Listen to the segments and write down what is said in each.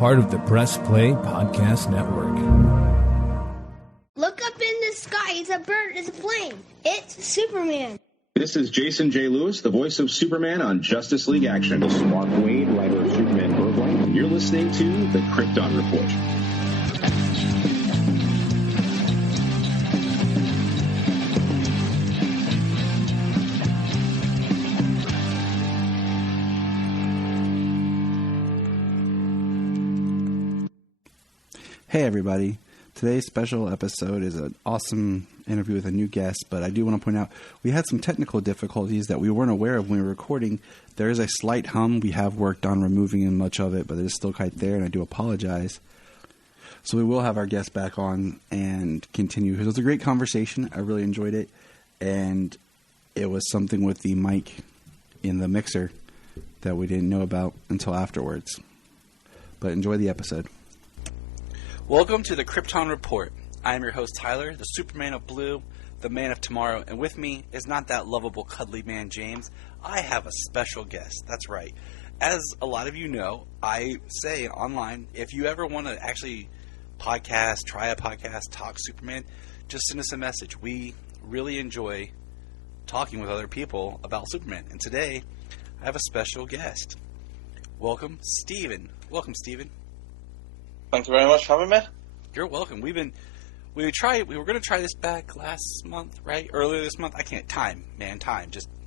part of the Press Play Podcast Network. Look up in the sky. It's a bird. It's a plane. It's Superman. This is Jason J. Lewis, the voice of Superman on Justice League Action. This is Mark Wade, writer of Superman Birthright. You're listening to the Krypton Report. Hey everybody, today's special episode is an awesome interview with a new guest, but I do want to point out we had some technical difficulties that we weren't aware of when we were recording. There is a slight hum. We have worked on removing much of it, but it is still quite there, and I do apologize. So we will have our guest back on and continue. It was a great conversation. I really enjoyed it, and it was something with the mic in the mixer that we didn't know about until afterwards. But enjoy the episode. Welcome to the Krypton Report. I am your host, Tyler, the Superman of Blue, the Man of Tomorrow, and with me is not that lovable, cuddly man, James. I have a special guest. That's right. As a lot of you know, I say online, if you ever want to actually podcast, try a podcast, talk Superman, just send us a message. We really enjoy talking with other people about Superman. And today, I have a special guest. Welcome, Steven. Welcome, Steven. Thank you very much for having me. You're welcome. We were going to try this back last month, right? Earlier this month. I can't time.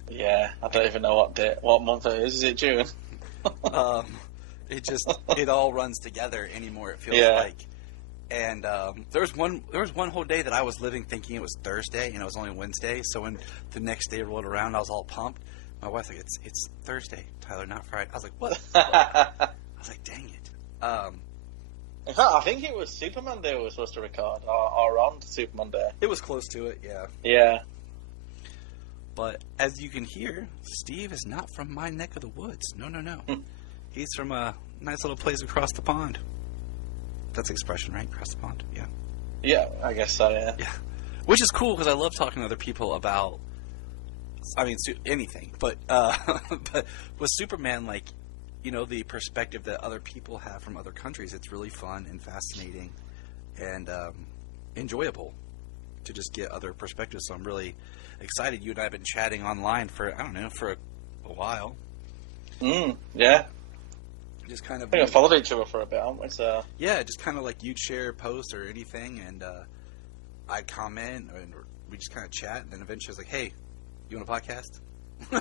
Yeah, I don't even know what month it is. Is it June? It all runs together anymore. It feels like. And there was one whole day that I was living thinking it was Thursday and it was only Wednesday. So when the next day rolled around, I was all pumped. My wife's like, "It's Thursday, Tyler, not Friday." I was like, "What?" I was like, "Dang it." In fact, I think it was Superman Day we were supposed to record, or on Superman Day. It was close to it, yeah. Yeah. But as you can hear, Steve is not from my neck of the woods. No. He's from a nice little place across the pond. That's the expression, right? Across the pond, yeah. Yeah, I guess so, yeah. Yeah. Which is cool, because I love talking to other people about, anything. But with Superman, like, you know, the perspective that other people have from other countries, it's really fun and fascinating and enjoyable to just get other perspectives. So I'm really excited. You and I have been chatting online for a while. Yeah. Just kind of. I think I followed each other for a bit, haven't we? So. Yeah, just kind of like you'd share a post or anything, and I'd comment, and we just kind of chat, and then eventually I was like, "Hey, you want a podcast?"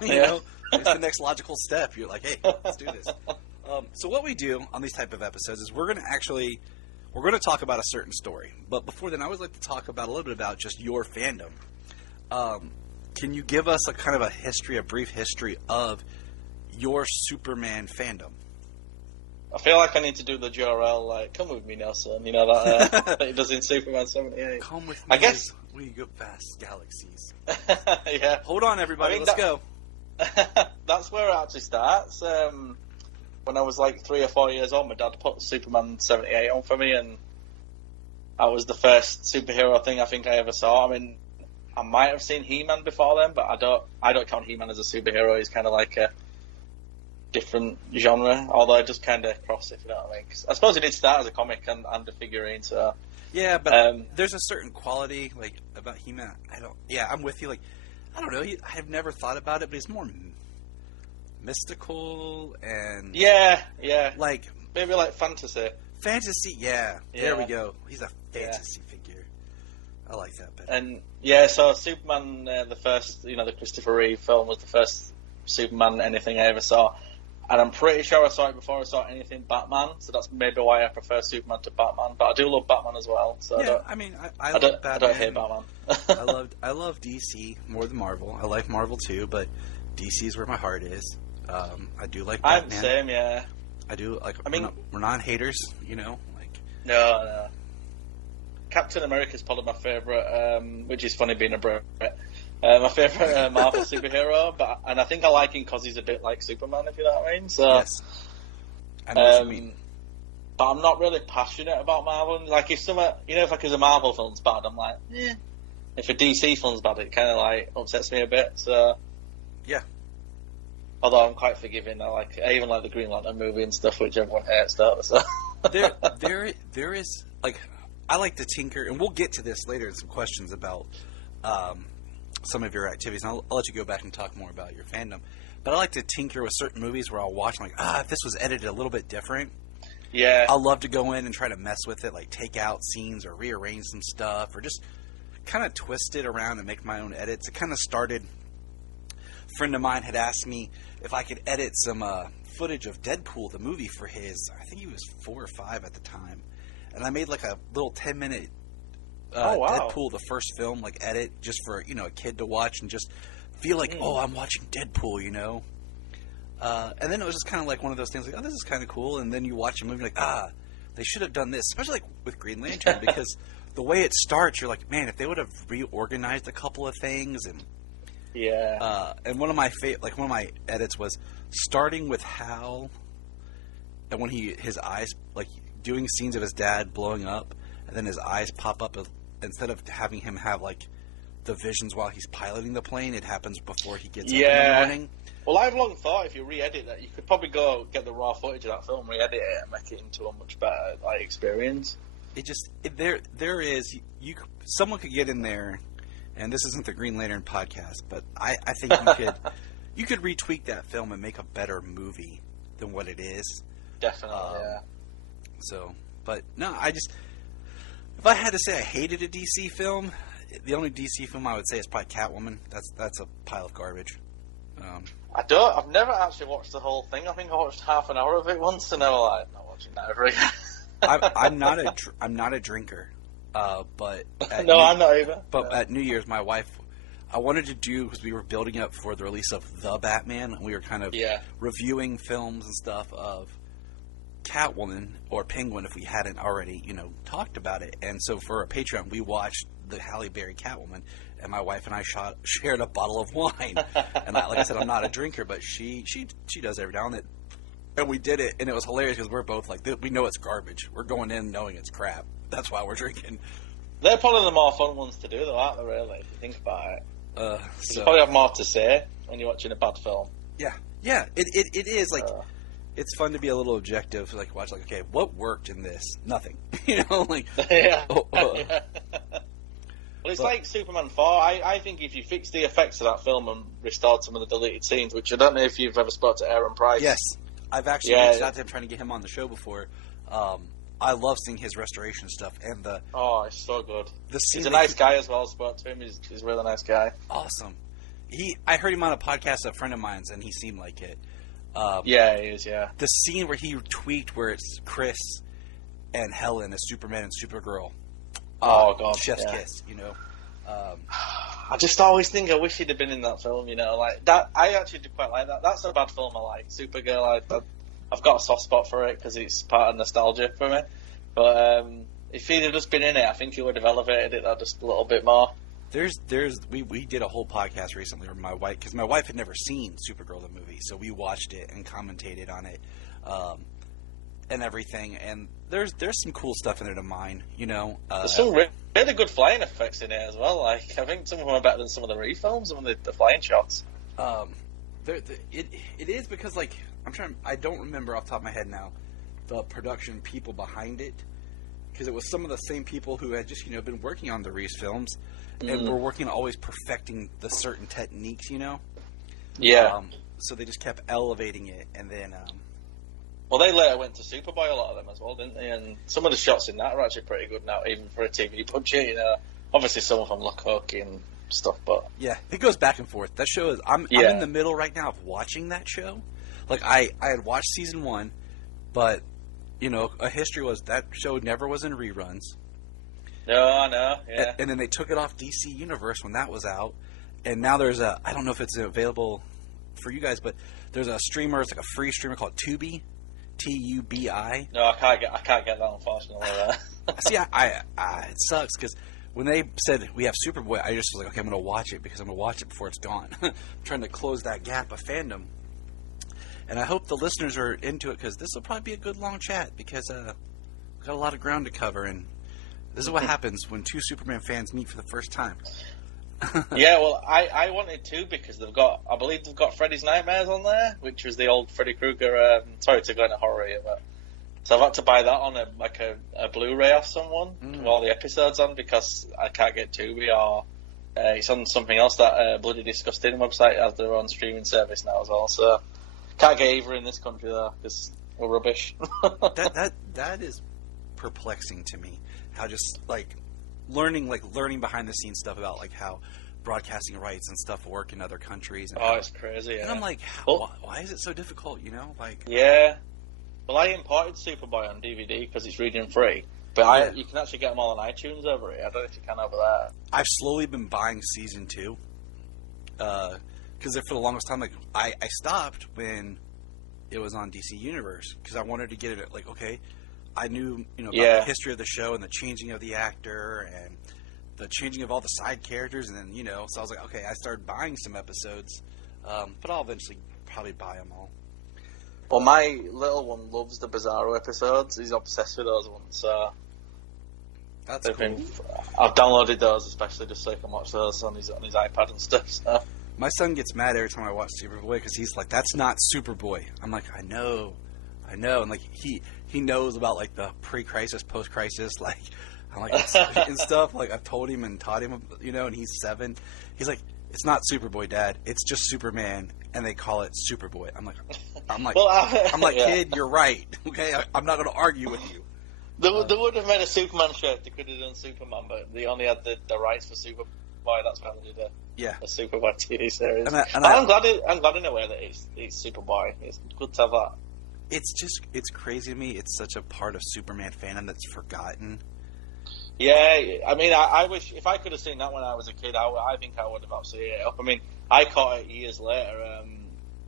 you know, it's the next logical step. You're like, hey, let's do this. So what we do on these type of episodes is we're going to talk about a certain story. But before then, I always like to talk about a little bit about just your fandom. Can you give us a brief history of your Superman fandom? I feel like I need to do the Jor-El, like, come with me, Nelson. You know, that he does in Superman 78. Come with me. I guess we go past galaxies. Yeah. Hold on, everybody. Let's go. That's where it actually starts. When I was like 3 or 4 years old, my dad put Superman 78 on for me, and that was the first superhero thing I think I ever saw. I mean, I might have seen He-Man before then, but I don't count He-Man as a superhero. He's kind of like a different genre, although I just kind of cross it, if you know what I mean. 'Cause I suppose it did start as a comic and a figurine, so... Yeah, but there's a certain quality, like, about He-Man. I'm with you, like, I don't know, I've never thought about it, but it's more mystical and... Yeah. Like... Maybe like fantasy. Fantasy, yeah. There we go. He's a fantasy figure. I like that better. And, so Superman, the first, the Christopher Reeve film was the first Superman anything I ever saw. And I'm pretty sure I saw it before I saw anything Batman, so that's maybe why I prefer Superman to Batman. But I do love Batman as well. So I love Batman. I don't hate Batman. I love DC more than Marvel. I like Marvel too, but DC is where my heart is. I do like Batman. I'm the same, yeah. I do like. We're not haters, you know. Like no. Captain America's probably my favorite, which is funny being a Brit. My favourite Marvel superhero, and I think I like him because he's a bit like Superman, if you know what I mean. So, yes. I know what you mean. But I'm not really passionate about Marvel. Like, if a Marvel film's bad, I'm like, eh. If a DC film's bad, it kind of like upsets me a bit. So, yeah. Although I'm quite forgiving, I even like the Green Lantern movie and stuff, which everyone hates, don't they? So. there is, like, I like to tinker, and we'll get to this later in some questions about some of your activities, and I'll let you go back and talk more about your fandom. But I like to tinker with certain movies where I'll watch, like, if this was edited a little bit different. Yeah. I'll love to go in and try to mess with it, like take out scenes or rearrange some stuff or just kind of twist it around and make my own edits. It kind of started, a friend of mine had asked me if I could edit some footage of Deadpool, the movie, for his, I think he was 4 or 5 at the time. And I made like a little 10-minute Deadpool, the first film, like edit just for, a kid to watch and just feel like, I'm watching Deadpool, and then it was just kind of like one of those things like, this is kind of cool. And then you watch a movie like, they should have done this, especially like with Green Lantern, because the way it starts, you're like, man, if they would have reorganized a couple of things. And and one of my edits was starting with Hal, and when his eyes, like doing scenes of his dad blowing up, and then his eyes pop up, instead of having him have like the visions while he's piloting the plane, it happens before he gets up in the morning. Well, I've long thought if you re-edit that, you could probably go get the raw footage of that film, re-edit it, and make it into a much better experience. There is someone could get in there, and this isn't the Green Lantern podcast, but I think you could retweak that film and make a better movie than what it is. Definitely, So, but no, if I had to say I hated a DC film, the only DC film I would say is probably Catwoman. That's a pile of garbage. I've never actually watched the whole thing. I think I watched half an hour of it once, and I was like, not watching that ever again. I'm not a drinker, but I'm not either. But at New Year's, my wife, I wanted to do, because we were building up for the release of The Batman, and we were kind of reviewing films and stuff of Catwoman or Penguin if we hadn't already, talked about it. And so for a Patreon, we watched the Halle Berry Catwoman, and my wife and I shared a bottle of wine. And like I said, I'm not a drinker, but she does every now and then. And we did it, and it was hilarious because we're both like, we know it's garbage. We're going in knowing it's crap. That's why we're drinking. They're probably the more fun ones to do, though, aren't they, really, if you think about it? You probably have more to say when you're watching a bad film. Yeah, it is, like, it's fun to be a little objective, like, watch, like, okay, what worked in this? Nothing. Like... Yeah. Well, it's like Superman 4. I think if you fix the effects of that film and restored some of the deleted scenes, which I don't know if you've ever spoke to Aaron Price. Yes. I've actually reached out to him trying to get him on the show before. I love seeing his restoration stuff. And it's so good. He's a nice guy as well. I spoke to him. He's a really nice guy. Awesome. I heard him on a podcast, a friend of mine's, and he seemed like it. He is, yeah. The scene where he tweaked where it's Chris and Helen as Superman and Supergirl. Oh, God. Chef's kiss, I just always think I wish he'd have been in that film, like that. I actually do quite like that. That's a bad film I like. Supergirl, I've got a soft spot for it because it's part of nostalgia for me. But if he'd have just been in it, I think he would have elevated it just a little bit more. We did a whole podcast recently with my wife, because my wife had never seen Supergirl the movie, so we watched it and commentated on it and everything. And there's some cool stuff in there to mine, There's some really good flying effects in it as well. Like, I think some of them are better than some of the refilms, some of the flying shots. It is because, like, I don't remember off the top of my head now the production people behind it, because it was some of the same people who had just been working on the Reese films and were working on always perfecting the certain techniques, so they just kept elevating it. And then well, they later went to Superboy, a lot of them as well, didn't they? And some of the shots in that are actually pretty good now, even for a TV budget. Obviously some of them look hokey and stuff, but yeah, it goes back and forth. That show is I'm in the middle right now of watching that show. Like, I had watched season 1, but a history was that show never was in reruns. No, yeah. And then they took it off DC Universe when that was out, and now there's I don't know if it's available for you guys, but there's a streamer. It's like a free streamer called Tubi, Tubi. No, I can't get that, unfortunately. See, it sucks because when they said we have Superboy, I just was like, okay, I'm going to watch it because I'm going to watch it before it's gone. I'm trying to close that gap of fandom. And I hope the listeners are into it, because this will probably be a good long chat, because we've got a lot of ground to cover, and this is what happens when two Superman fans meet for the first time. Yeah, well, I wanted to, because I believe they've got Freddy's Nightmares on there, which was the old Freddy Krueger. Sorry to go into horror here, but So I've had to buy that on a Blu-ray off someone with all the episodes on because I can't get Tubi or it's on something else that Bloody Disgusting website has their own streaming service now as well. So can't get either in this country though because we're rubbish. that is perplexing to me. How just learning behind the scenes stuff about how broadcasting rights and stuff work in other countries. And it's crazy. Yeah. And I'm like, why is it so difficult? Yeah. Well, I imported Superboy on DVD because it's region free, but you can actually get them all on iTunes over here. I don't know if you can over there. I've slowly been buying season 2 because for the longest time, I stopped when it was on DC Universe because I wanted to get it. Okay, I knew about the history of the show and the changing of the actor and the changing of all the side characters, and then so I was like, okay, I started buying some episodes, but I'll eventually probably buy them all. Well, my little one loves the Bizarro episodes. He's obsessed with those ones, so that's cool. I've downloaded those especially just so I can watch those on his iPad and stuff. So. My son gets mad every time I watch Superboy because he's like, "That's not Superboy." I'm like, "I know," and he knows about the pre-crisis, post-crisis, I'm like and stuff. I've told him and taught him, and he's 7. He's like, "It's not Superboy, Dad. It's just Superman, and they call it Superboy." I'm like, well, kid, you're right. Okay, I'm not going to argue with you. They would have made a Superman shirt. They could have done Superman, but they only had the rights for Superboy. That's why they did a Superboy TV series. I'm glad in a way that it's Superboy. It's good to have that. It's crazy to me. It's such a part of Superman fandom that's forgotten. Yeah, I mean, I wish if I could have seen that when I was a kid, I think I would have absolutely ate it up. I mean, I caught it years later. I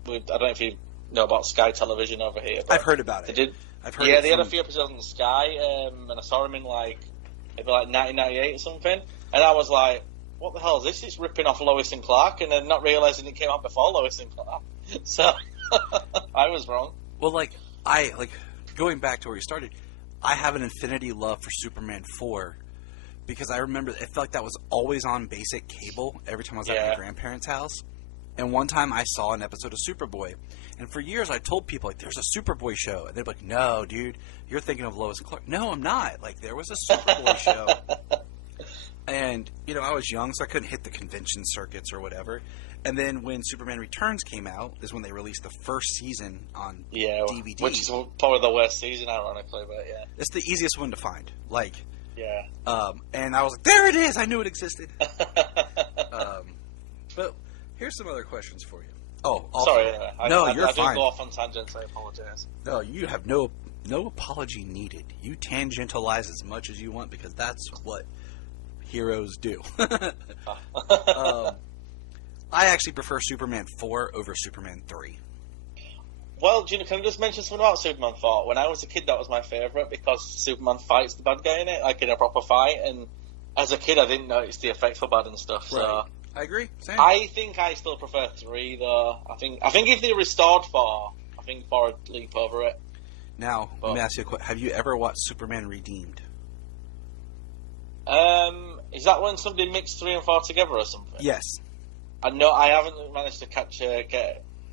don't know if you know about Sky Television over here. I've heard about it. They had a few episodes on Sky, and I saw them in maybe 1998 or something, and I was like, what the hell is this? It's ripping off Lois and Clark, and then not realising it came out before Lois and Clark. So, I was wrong. Well, going back to where you started, I have an infinity love for Superman 4 because I remember it felt like that was always on basic cable every time I was at my grandparents' house. And one time I saw an episode of Superboy, and for years I told people there's a Superboy show, and they'd be like, "No, dude, you're thinking of Lois and Clark." No, I'm not. There was a Superboy show, and I was young, so I couldn't hit the convention circuits or whatever. And then when Superman Returns came out, is when they released the first season on DVD, which is probably the worst season, ironically, but it's the easiest one to find. And I was like, there it is! I knew it existed. But here's some other questions for you. Oh, also, sorry. Anyway. You're fine. I do go off on tangents. I apologize. No, you have no apology needed. You tangentialize as much as you want because that's what heroes do. I actually prefer Superman 4 over Superman 3. Well, can I just mention something about Superman 4? When I was a kid, that was my favourite because Superman fights the bad guy in it, in a proper fight. And as a kid, I didn't notice the effects were bad and stuff. Right. So I agree. Same. I think I still prefer 3, though. I think if they restored 4, I think 4 would leap over it. Now, let me ask you a question. Have you ever watched Superman Redeemed? Is that when somebody mixed 3 and 4 together or something? Yes. No, I haven't managed to get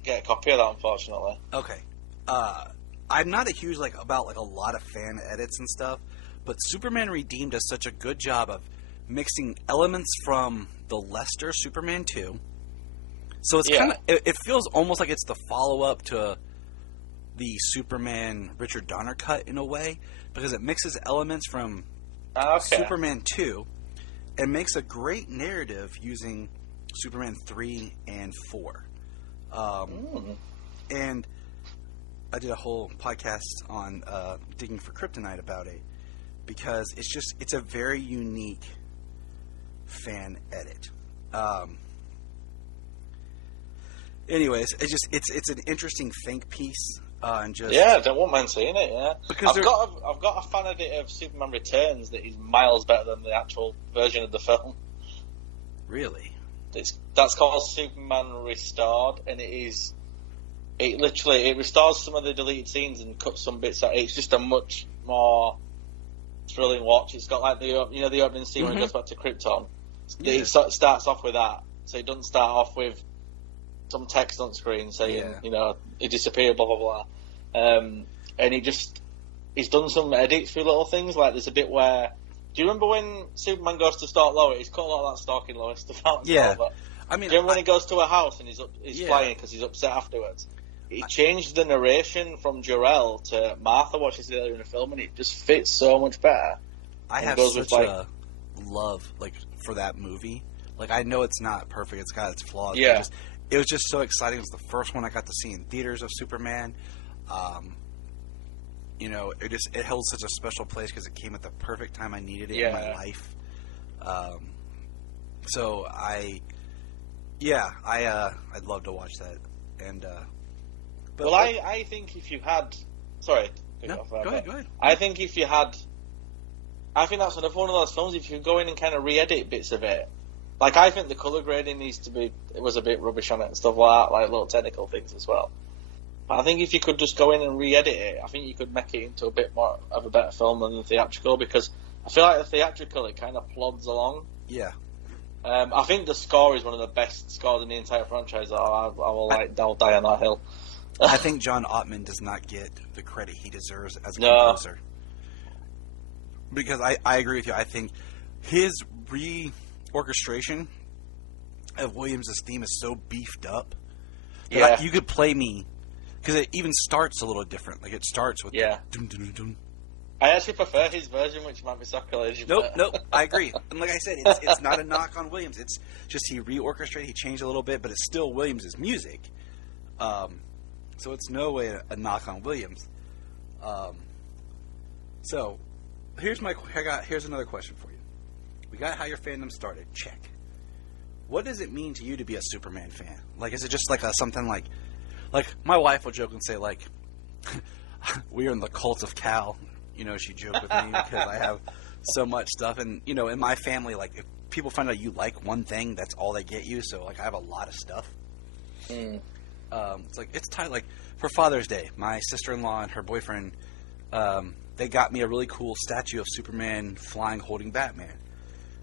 a copy of that, unfortunately. Okay. I'm not a huge about a lot of fan edits and stuff, but Superman Redeemed does such a good job of mixing elements from the Lester Superman 2. So it's kind of it feels almost like it's the follow up to the Superman Richard Donner cut in a way because it mixes elements from Superman 2 and makes a great narrative using Superman 3 and 4. And I did a whole podcast on digging for Kryptonite about it because it's a very unique fan edit. Anyways, it's an interesting think piece. And just I don't mind seeing it. Yeah, because I've got a fan edit of Superman Returns that is miles better than the actual version of the film. Really? That's called Superman Restored, and it restores some of the deleted scenes and cuts some bits out. It's just a much more thrilling watch. It's got the opening scene when it goes back to Krypton. Yeah. It starts off with that, so it doesn't start off with some text on screen saying it disappeared, blah blah blah, and he's done some edits for little things. Like there's a bit where, do you remember when Superman goes to stalk Lois? He's cut a lot of that stalking Lois stuff out. Yeah. But I mean, do you remember when he goes to a house and he's Yeah. flying because he's upset afterwards? He changed the narration from Jor-El to Martha watches it earlier in the film, and it just fits so much better. I have goes such with, a love for that movie. Like, I know it's not perfect; it's got its flaws. Yeah. But it was just so exciting. It was the first one I got to see in theaters of Superman. It held such a special place because it came at the perfect time I needed it in my life. I'd love to watch that. And I think if you had, sorry, go ahead. I think if you had, I think that's another one of those films. If you go in and kind of re-edit bits of it, like I think the color grading was a bit rubbish on it and stuff like that, like little technical things as well. But I think if you could just go in and re-edit it, I think you could make it into a bit more of a better film than the theatrical, because I feel like the theatrical, it kind of plods along. Yeah. I think the score is one of the best scores in the entire franchise. I'll die on that hill. I think John Ottman does not get the credit he deserves as a composer. Because I agree with you. I think his re-orchestration of Williams' theme is so beefed up that you could play me, because it even starts a little different. Like, it starts with the dun, dun, dun, dun. I actually prefer his version, which might be sacrilege. Nope, I agree. And like I said, it's not a knock on Williams. It's just he reorchestrated, he changed a little bit, but it's still Williams' music. So it's no way a knock on Williams. So here's another question for you. We got how your fandom started. Check. What does it mean to you to be a Superman fan? Like, is it just like something like my wife will joke and say, like, we are in the cult of Kal. She joked with me because I have so much stuff. And, in my family, like, if people find out you like one thing, that's all they get you. So, like, I have a lot of stuff. It's like, it's tight. Like, for Father's Day, my sister-in-law and her boyfriend, they got me a really cool statue of Superman flying, holding Batman.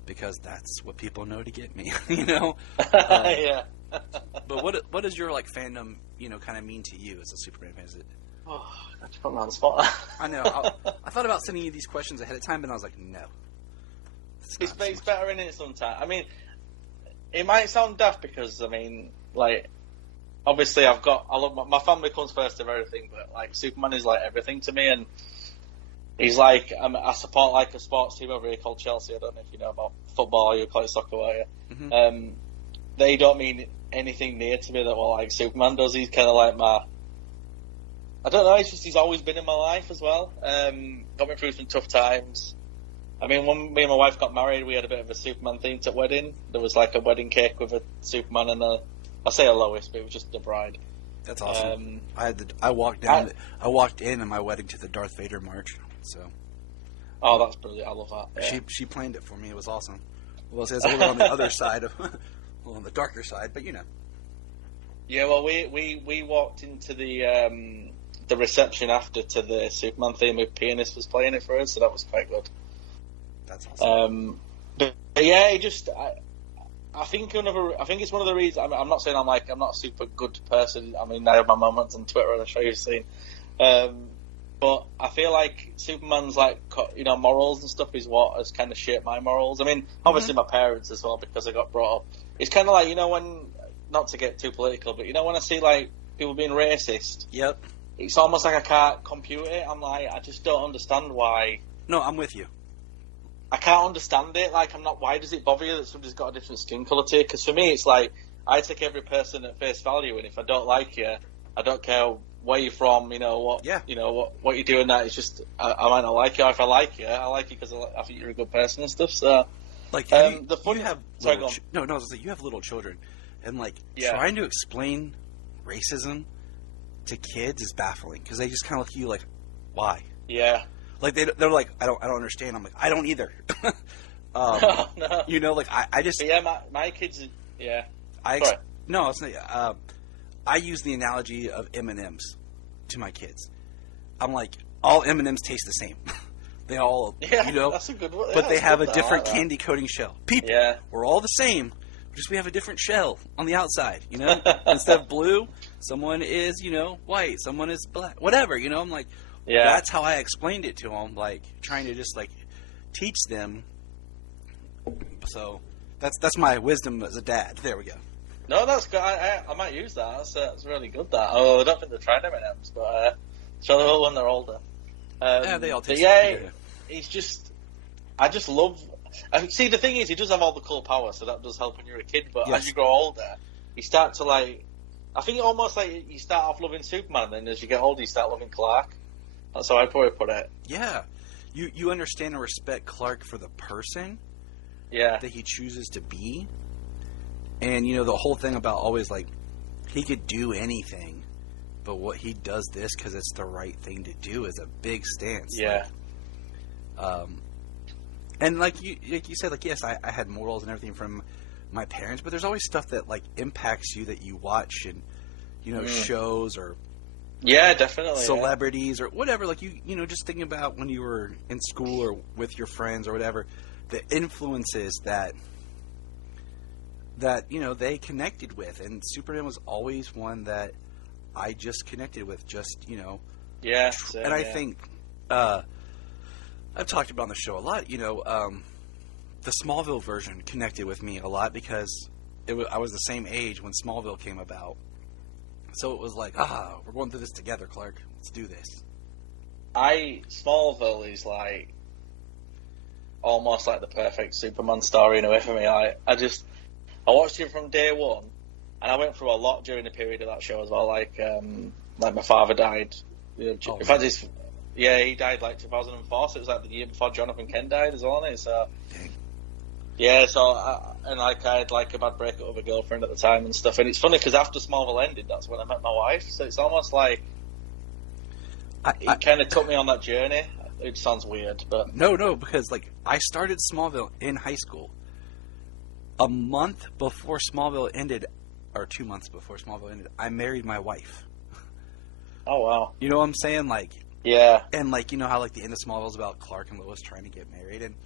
Because that's what people know to get me, Yeah. But what does your, like, fandom, kind of mean to you as a Superman fan? Is it... Oh, I just put me on the spot. I know. I thought about sending you these questions ahead of time, but I was like, no. It's better in it sometimes. I mean, it might sound daft because, like, obviously I love my family comes first of everything, but, like, Superman is, like, everything to me, and he's like, I support, like, a sports team over here called Chelsea. I don't know if you know about football or you play soccer, are you? Mm-hmm. They don't mean anything near to me that what, like, Superman does. He's kind of like I don't know, it's just he's always been in my life as well. Got me through some tough times. I mean, when me and my wife got married, we had a bit of a Superman themed at wedding. There was like a wedding cake with a Superman and I say a Lois, but it was just the bride. That's awesome. I walked in on my wedding to the Darth Vader march. So. Oh, that's brilliant! I love that. Yeah. She planned it for me. It was awesome. Well, it's a little on the other side on the darker side, but Yeah, well, we walked into the reception after to the Superman theme. With pianist was playing it for us, so that was quite good. That's awesome. But yeah, I think it's one of the reasons. I'm not saying I'm not a super good person. I mean, I have my moments on Twitter, and I'm sure you've seen. But I feel like Superman's morals and stuff is what has kind of shaped my morals. I mean, obviously my parents as well, because I got brought up. It's kind of like, when, not to get too political, but when I see like people being racist. Yep. It's almost like I can't compute it. I'm like, I just don't understand why. No, I'm with you. I can't understand it. Like, why does it bother you that somebody's got a different skin colour to you? Because for me, it's like, I take every person at face value, and if I don't like you, I don't care where you're from, what you're doing. That it's just, I might not like you. If I like you, I like you because I think you're a good person and stuff. So, like, you have you have little children, and trying to explain racism to kids is baffling because they just kind of look at you like, why? Yeah. Like they're like, I don't understand. I'm like, I don't either. No. I just. But yeah, my kids. Yeah. No, it's not. I use the analogy of M&Ms to my kids. I'm like, all M&Ms taste the same. They all, that's a good one. But they have a different candy coating shell. People, we're all the same. Just we have a different shell on the outside. Instead of blue, someone is white, someone is black, whatever. I'm like, Yeah. That's how I explained it to them, like trying to just like teach them. So that's my wisdom as a dad. There we go. No, that's good. I might use that. That's really good. That. Oh, I don't think they've tried M&Ms, but so they will when they're older. Yeah, they all taste. He's just. I just love. See, the thing is, he does have all the cool power, so that does help when you're a kid. But as you grow older, you start to like. I think almost like you start off loving Superman, and then as you get older, you start loving Clark. That's how I'd probably put it. Yeah, you understand and respect Clark for the person. Yeah. That he chooses to be, and the whole thing about always like he could do anything, but what he does this because it's the right thing to do is a big stance. Yeah. And like you said, like yes, I had morals and everything from my parents, but there's always stuff that like impacts you that you watch and shows or definitely celebrities or whatever. Like you just thinking about when you were in school or with your friends or whatever, the influences that they connected with, and Superman was always one that I just connected with. And I think I've talked about on the show a lot. The Smallville version connected with me a lot because I was the same age when Smallville came about. So it was like, we're going through this together, Clark. Let's do this. Smallville is like almost like the perfect Superman story in a way for me. I watched it from day one, and I went through a lot during the period of that show as well. Like my father died. In fact, he died like 2004, so it was like the year before Jonathan Kent died as well. So. Dang. Yeah, I had like a bad breakup with a girlfriend at the time and stuff. And it's funny because after Smallville ended, that's when I met my wife. So it's almost like it kind of took me on that journey. It sounds weird, but no, because like I started Smallville in high school. A month before Smallville ended, or 2 months before Smallville ended, I married my wife. Oh wow! You know what I'm saying? Like yeah, and like how like the end of Smallville is about Clark and Lois trying to get married, and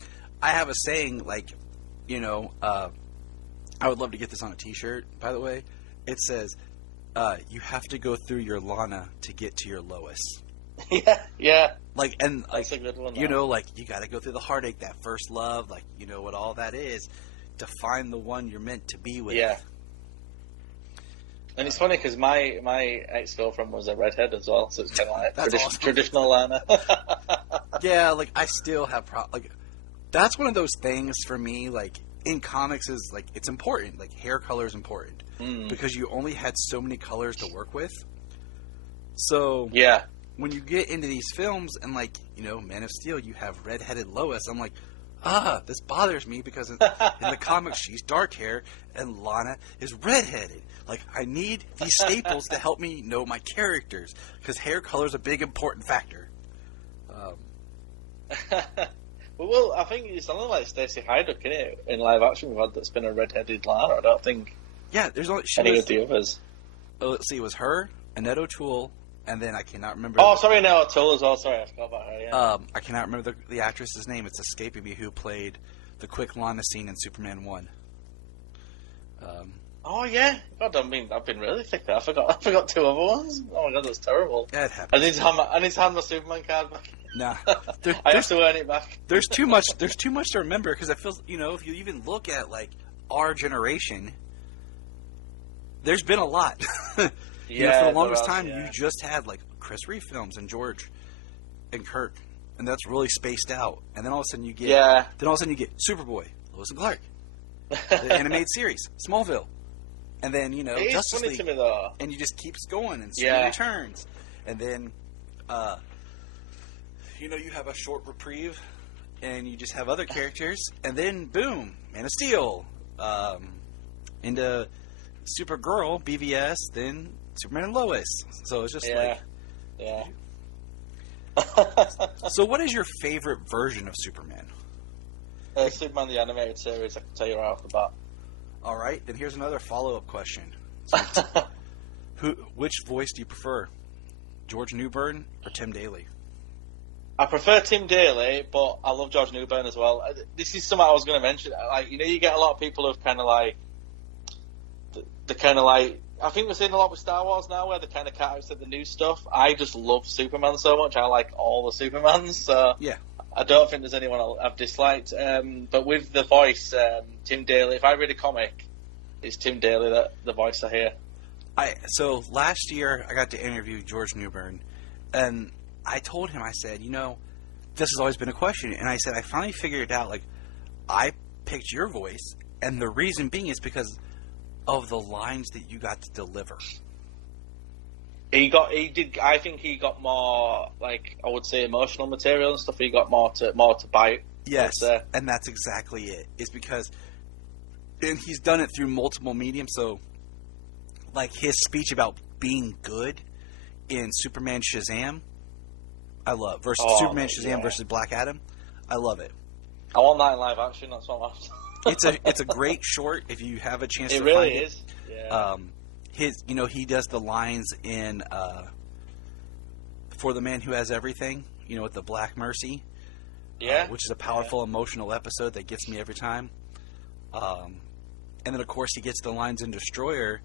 I have a saying like. I would love to get this on a T-shirt, by the way. It says, you have to go through your Lana to get to your Lois. Yeah. Like, and like, that's a good one, like you got to go through the heartache, that first love, like, what all that is to find the one you're meant to be with. Yeah. And it's funny because my ex-girlfriend was a redhead as well, so it's kind of like traditional Lana. Yeah, like I still have that's one of those things for me, like, in comics is, like, it's important. Like, hair color is important. Because you only had so many colors to work with. So, yeah. When you get into these films and, like, Man of Steel, you have red-headed Lois, I'm like, this bothers me because in the comics she's dark hair and Lana is redheaded. Like, I need these staples to help me know my characters because hair color is a big, important factor. Well, I think it's something like Stacey Hyduck in live action we've had that's been a red-headed Lana. I don't think. Yeah, there's only any of the others. Oh, let's see, it was her, Annette O'Toole, and then I cannot remember. Oh, sorry, Annette O'Toole as well. Sorry, I forgot about her. Yeah. I cannot remember the actress's name. It's escaping me. Who played the quick Lana scene in Superman 1? Oh yeah, God, I've been really thick there. I forgot two other ones. Oh my God, that's terrible. That happens. I need to hand my Superman card back. Nah, I have to earn it back. There's too much. There's too much to remember because I feel if you even look at like our generation, there's been a lot. For the longest time, you just had like Chris Reeve films and George and Kirk, and that's really spaced out. And then all of a sudden you get Superboy, Lois and Clark, the animated series, Smallville, and then Justice League, to me, though. and you just keeps going and Superman Returns, and then you have a short reprieve, and you just have other characters, and then boom, Man of Steel, into Supergirl, BVS, then Superman and Lois. So it's just yeah. So what is your favorite version of Superman? Superman the animated series. I can tell you right off the bat. All right, then here's another follow-up question. Which voice do you prefer, George Newbern or Tim Daly? I prefer Tim Daly, but I love George Newbern as well. This is something I was going to mention. Like, you get a lot of people who've kind of like, they kind of like I think we're seeing a lot with Star Wars now, where they kind of cut out the new stuff. I just love Superman so much. I like all the Supermans, so Yeah. I don't think there's anyone I've disliked. But with the voice, Tim Daly, if I read a comic, it's Tim Daly that the voice I hear. So last year, I got to interview George Newbern, and I told him, I said, this has always been a question, and I said, I finally figured it out. Like, I picked your voice, and the reason being is because of the lines that you got to deliver. I think he got more, like, I would say emotional material and stuff. He got more to bite. Yes, and that's exactly it. It's because, and he's done it through multiple mediums. So, like his speech about being good in Superman Shazam, I love. Superman Shazam versus Black Adam, I love it. I want that in live action. That's what I'm after. It's a great short if you have a chance to really find it. Is. Yeah. He does the lines in For the Man Who Has Everything, with the Black Mercy. Yeah. Which is a powerful, emotional episode that gets me every time. And then, of course, he gets the lines in Destroyer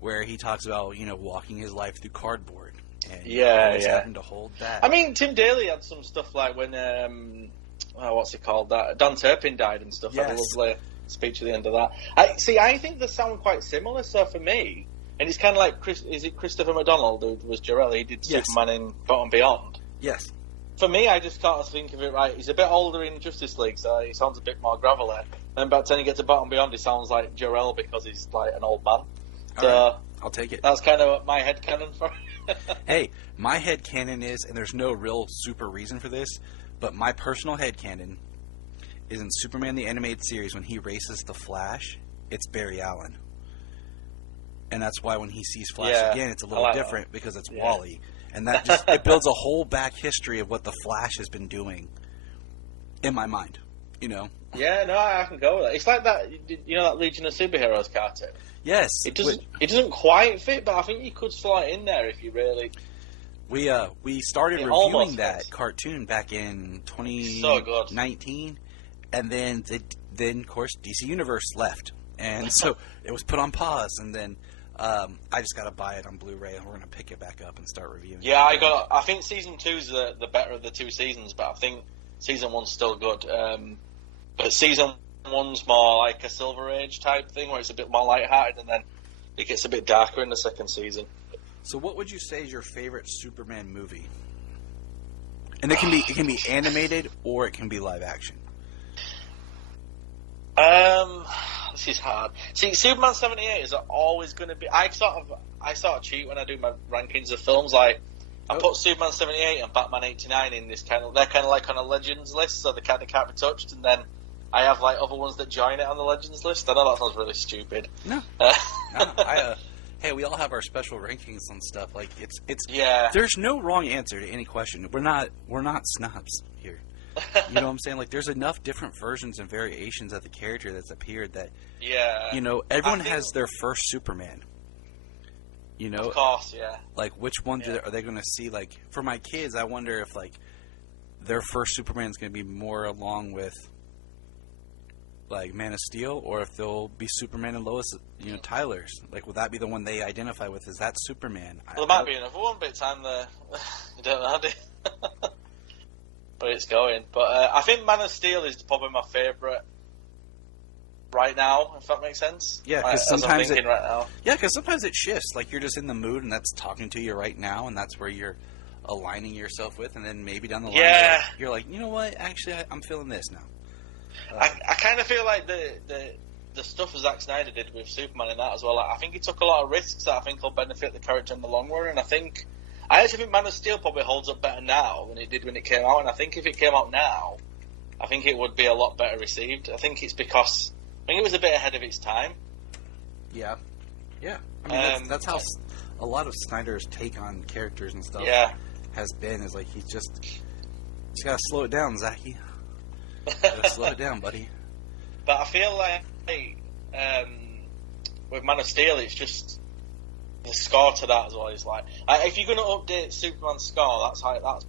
where he talks about, walking his life through cardboard. And having to hold that. I mean, Tim Daly had some stuff like when, what's it called? That Dan Turpin died and stuff. Yes. Had a lovely speech at the end of that. I think they sound quite similar, so for me, and it's kind of like, is it Christopher McDonald who was Jor-El? He did Superman in Bottom Beyond. Yes. For me, I just can't think of it right. He's a bit older in Justice League, so he sounds a bit more gravelly. Then by the time you get to Bottom Beyond, he sounds like Jor-El because he's like an old man. So right. I'll take it. That's kind of my headcanon for it. Hey, my headcanon is, and there's no real super reason for this, but my personal headcanon is in Superman the Animated Series when he races the Flash, it's Barry Allen. And that's why when he sees Flash again, it's a little different because it's Wally. And that just it builds a whole back history of what the Flash has been doing in my mind, Yeah, no, I can go with that. It's like that, that Legion of Superheroes cartoon. Yes. It doesn't quite fit, but I think you could slot it in there if you really... We started reviewing that cartoon back in 2019, and then of course DC Universe left, and so it was put on pause, and then I just got to buy it on Blu-ray, and we're gonna pick it back up and start reviewing. Yeah, I think season 2's the better of the two seasons, but I think season 1's still good. But season 1's more like a Silver Age type thing, where it's a bit more lighthearted, and then it gets a bit darker in the second season. So, what would you say is your favorite Superman movie? And it can be animated or it can be live action. This is hard. See, Superman 78 is always going to be. I sort of cheat when I do my rankings of films. Like, I put Superman 78 and Batman 89 in this they're kind of like on a Legends list, so they kind of can't be touched. And then I have like other ones that join it on the Legends list. I know that sounds really stupid. No. Hey, we all have our special rankings on stuff. Like it's There's no wrong answer to any question. We're not snobs here. You know what I'm saying? Like there's enough different versions and variations of the character that's appeared that everyone has their first Superman. Of course, yeah. Like which one are they going to see? Like for my kids, I wonder if like their first Superman is going to be more along with like Man of Steel, or if they'll be Superman and Lois, Tyler's. Like, will that be the one they identify with? Is that Superman? Well, there might be another one, but it's time I don't know how to. But it's going. But I think Man of Steel is probably my favourite right now, if that makes sense. Yeah, because sometimes right now. Yeah, because sometimes it shifts. Like you're just in the mood, and that's talking to you right now, and that's where you're aligning yourself with, and then maybe down the line, you're like, you know what? Actually, I'm feeling this now. I kind of feel like the stuff Zack Snyder did with Superman and that as well. Like, I think he took a lot of risks that I think will benefit the character in the long run. And I actually think Man of Steel probably holds up better now than it did when it came out. And I think if it came out now, I think it would be a lot better received. I think it's because it was a bit ahead of its time. Yeah. I mean, that's how a lot of Snyder's take on characters and stuff has been. Is like he's got to slow it down, Zachy. Slow it down, buddy. But I feel like with Man of Steel, it's just the score to that as well. Is like if you're going to update Superman's score, that's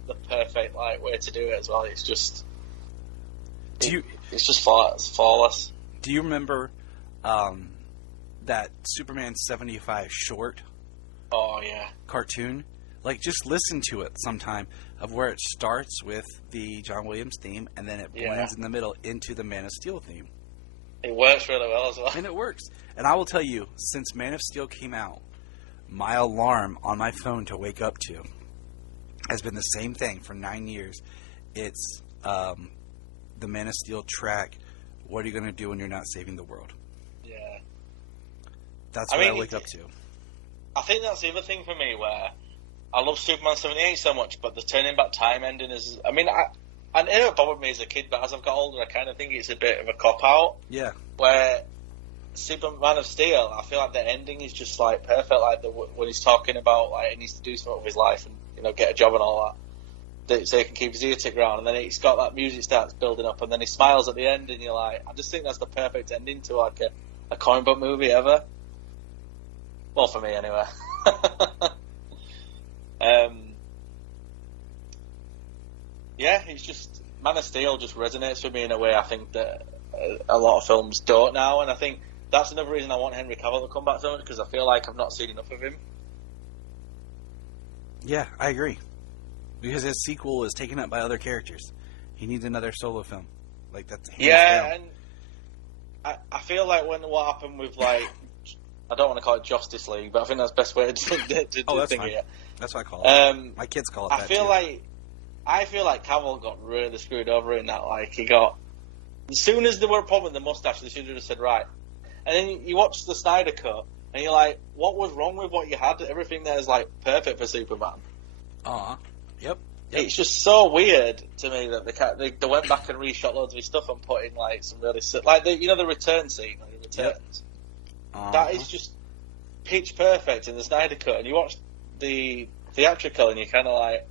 the perfect way to do it as well. It's just it's just flawless. Do you remember that Superman 75 short Oh, yeah. cartoon, like, just listen to it sometime, of where it starts with the John Williams theme, and then it blends in the middle into the Man of Steel theme. It works really well as well. And it works. And I will tell you, since Man of Steel came out, my alarm on my phone to wake up to has been the same thing for 9 years. It's the Man of Steel track, What Are You Going to Do When You're Not Saving the World? Yeah. That's what I wake up to. I think that's the other thing for me, where I love Superman 78 so much, but the turning back time ending is... I mean, I know it bothered me as a kid, but as I've got older, I kind of think it's a bit of a cop-out. Yeah. Where Superman of Steel, I feel like the ending is just, like, perfect. Like, when he's talking about, like, he needs to do something with his life and, you know, get a job and all that, so he can keep his ear to the ground. And then he's got that music starts building up, and then he smiles at the end, and you're like... I just think that's the perfect ending to, like, a comic book movie ever. Well, for me, anyway. Yeah, it's just... Man of Steel just resonates with me in a way I think that a lot of films don't now, and I think that's another reason I want Henry Cavill to come back so much, because I feel like I've not seen enough of him. Yeah, I agree. Because his sequel is taken up by other characters. He needs another solo film. Like, that's hands down. And I feel like what happened with, like... I don't want to call it Justice League, but I think that's the best way to that's think fine. it. That's what I call it. My kids call it that, I feel like Cavill got really screwed over in that. Like, he got... As soon as there were a problem with the mustache, they should have just said, right. And then you watch the Snyder Cut, and you're like, what was wrong with what you had? Everything there is, like, perfect for Superman. Yep. It's just so weird to me that they went back and reshot loads of his stuff and put in, like, some really... Like, the return scene, like, the returns. That is just pitch perfect in the Snyder Cut. And you watch the theatrical, and you're kind of like...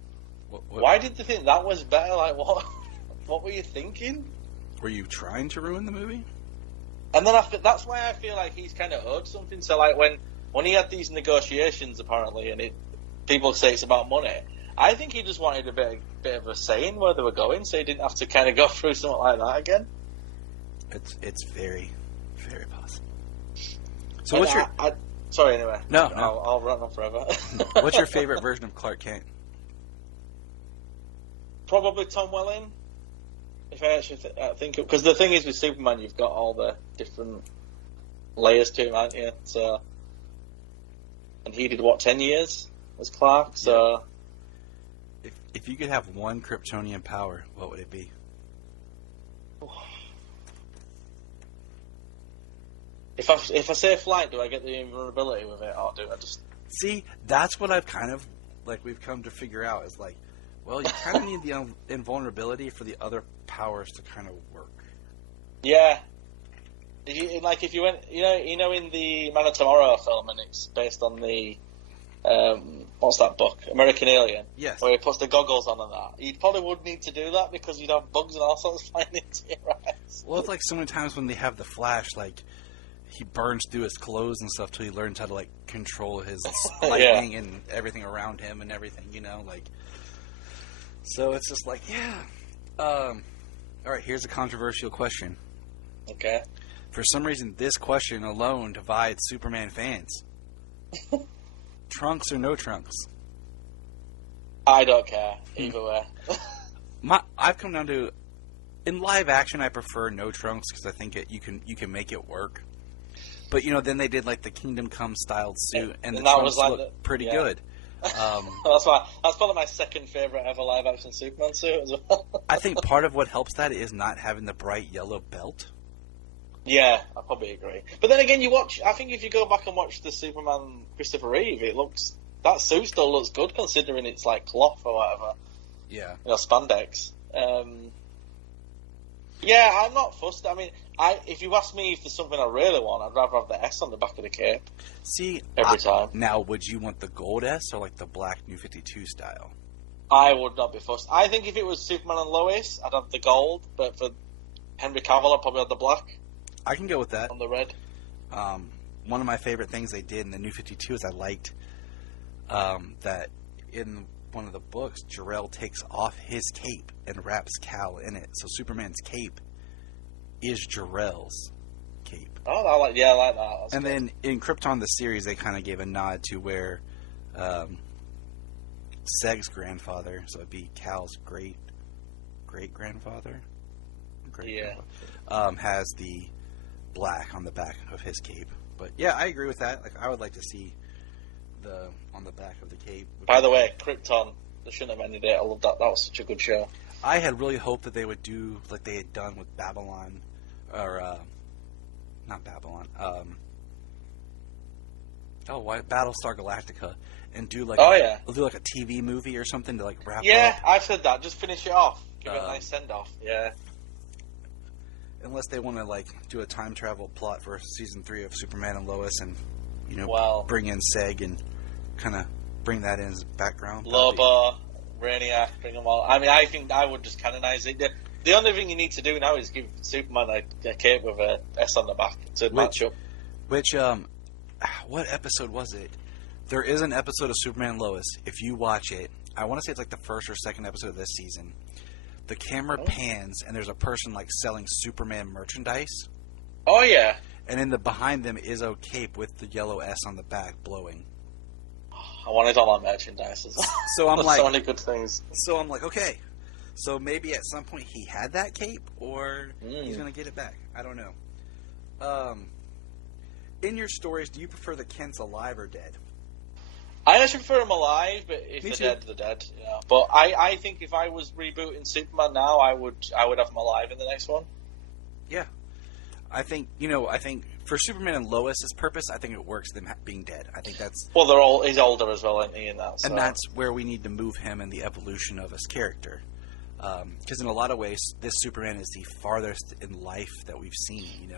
Why did they think that was better? Like, what were you thinking? Were you trying to ruin the movie? And then that's why I feel like he's kind of owed something. So, like, when he had these negotiations, apparently, and people say it's about money, I think he just wanted a bit of a say in where they were going, so he didn't have to kind of go through something like that again. It's very, very possible. So what's your... sorry, anyway. No. I'll run on forever. What's your favorite version of Clark Kent? Probably Tom Welling, if I actually think of... Because the thing is, with Superman, you've got all the different layers to him, aren't you? So... And he did, 10 years as Clark? So... If you could have one Kryptonian power, what would it be? If I say flight, do I get the invulnerability with it, or do I just... See, that's what I've kind of... Like, we've come to figure out, is like... Well, you kind of need the invulnerability for the other powers to kind of work. Yeah. Like, if you went... You know in the Man of Tomorrow film, and it's based on the... what's that book? American Alien. Yes. Where he puts the goggles on and that. You probably would need to do that, because you'd have bugs and all sorts flying into your eyes. Well, it's like so many times when they have the Flash, like... He burns through his clothes and stuff till he learns how to, like, control his lightning and everything around him and everything, like... So it's just like, yeah. All right, here's a controversial question. Okay. For some reason, this question alone divides Superman fans. Trunks or no trunks? I don't care. Either way. I've come down to... In live action, I prefer no trunks because I think you can make it work. But, then they did, like, the Kingdom Come styled suit, and the trunks looked pretty good. That's probably my second favourite ever live action Superman suit as well. I think part of what helps that is not having the bright yellow belt. Yeah, I probably agree. But then again, I think if you go back and watch the Superman Christopher Reeve, that suit still looks good considering it's like cloth or whatever. Yeah. Spandex. Yeah, I'm not fussed. I mean, if you ask me if there's something I really want, I'd rather have the S on the back of the cape. See, every time. Now, would you want the gold S or like the black New 52 style? I would not be fussed. I think if it was Superman and Lois, I'd have the gold, but for Henry Cavill, I'd probably have the black. I can go with that. On the red. One of my favorite things they did in the New 52 is I liked that in one of the books, Jor-El takes off his cape and wraps Kal in it. So Superman's cape is Jor-El's. cape. Oh, I like that. That's and good. then in Krypton, the series, they kind of gave a nod to where Seg's grandfather, so it'd be Kal's great-grandfather, has the black on the back of his cape. But yeah, I agree with that. Like, I would like to see on the back of the cape. By the way, Krypton, they shouldn't have ended it. I love that. That was such a good show. I had really hoped that they would do like they had done with Babylon, or not Babylon. Battlestar Galactica, and do like a TV movie or something to like wrap up. Yeah, I've said that. Just finish it off. Give it a nice send off. Yeah. Unless they want to like do a time travel plot for season 3 of Superman and Lois, and bring in Seg and kind of bring that in as background. Lobo, Brainiac, bring them all. I mean, I think I would just canonize it. The only thing you need to do now is give Superman a cape with a S on the back to match up. What episode was it? There is an episode of Superman and Lois. If you watch it, I want to say it's like the first or second episode of this season. The camera pans, and there's a person like selling Superman merchandise. Oh yeah. And in the behind them is a cape with the yellow S on the back blowing. I wanted all that merchandise. So I'm like, so many good things. So I'm like, okay. So maybe at some point he had that cape, or he's gonna get it back. I don't know. In your stories, do you prefer the Kents alive or dead? I actually prefer them alive, but if they're dead, they're dead. Yeah. But I think if I was rebooting Superman now, I would have them alive in the next one. Yeah. I think for Superman and Lois's purpose, I think it works them being dead. I think that's... Well, he's older as well, isn't he, in that? So. And that's where we need to move him in the evolution of his character. Because in a lot of ways, this Superman is the farthest in life that we've seen,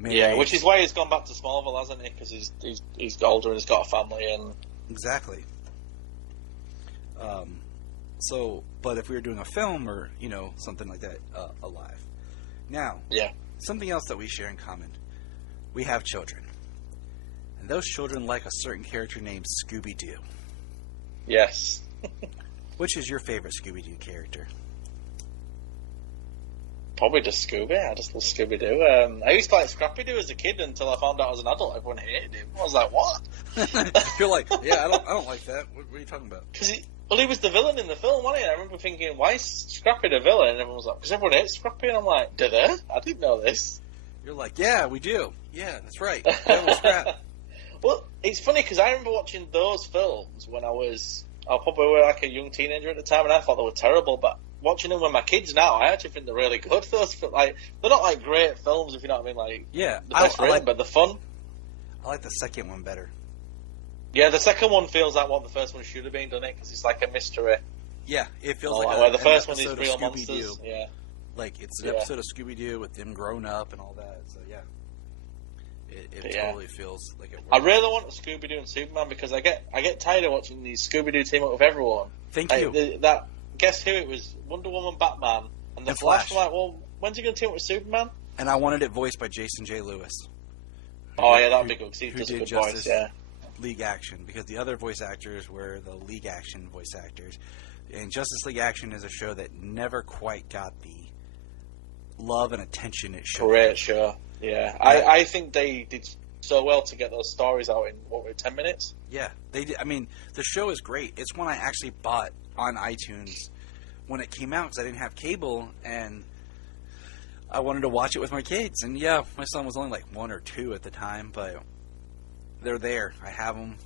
Yeah, which is why he's gone back to Smallville, hasn't he? Because he's older and he's got a family and... Exactly. But if we were doing a film or, something like that, alive. Now, something else that we share in common. We have children. And those children like a certain character named Scooby-Doo. Yes. Which is your favorite Scooby-Doo character? Probably just Scooby. I just love Scooby-Doo. I used to like Scrappy-Doo as a kid until I found out as an adult everyone hated him. I was like, what? You're like, yeah, I don't like that. What are you talking about? Because he was the villain in the film, wasn't he? I remember thinking, why is Scrappy the villain? And everyone was like, because everyone hates Scrappy. And I'm like, did they? I didn't know this. You're like, yeah, we do. Yeah, that's right. Scrap. Well, it's funny because I remember watching those films when I probably were like a young teenager at the time, and I thought they were terrible, but watching them with my kids now, I actually think they're really good. Like, they're not like great films, if you know what I mean. Like, yeah, the best written, but they're fun. I like the second one better. Yeah, the second one feels like what the first one should have been, doesn't it? Because it's like a mystery. Yeah, it feels like where the first one is real monsters. Yeah, like it's an episode of Scooby-Doo with them grown up and all that. So yeah, it totally feels like it works. I really want Scooby-Doo and Superman because I get tired of watching these Scooby-Doo team up with everyone. Thank you. Guess who? It was Wonder Woman, Batman, and the Flash. I'm like, well, when's he going to team up with Superman? And I wanted it voiced by Jason J. Lewis. Oh yeah, that'd be good because he does a good voice. Yeah. League Action, because the other voice actors were the League Action voice actors, and Justice League Action is a show that never quite got the love and attention it should. Great show. Yeah, I think they did so well to get those stories out in 10 minutes. Yeah, they did. I mean, the show is great. It's one I actually bought on iTunes when it came out because I didn't have cable and I wanted to watch it with my kids. And yeah, my son was only like 1 or 2 at the time, but they're there. I have them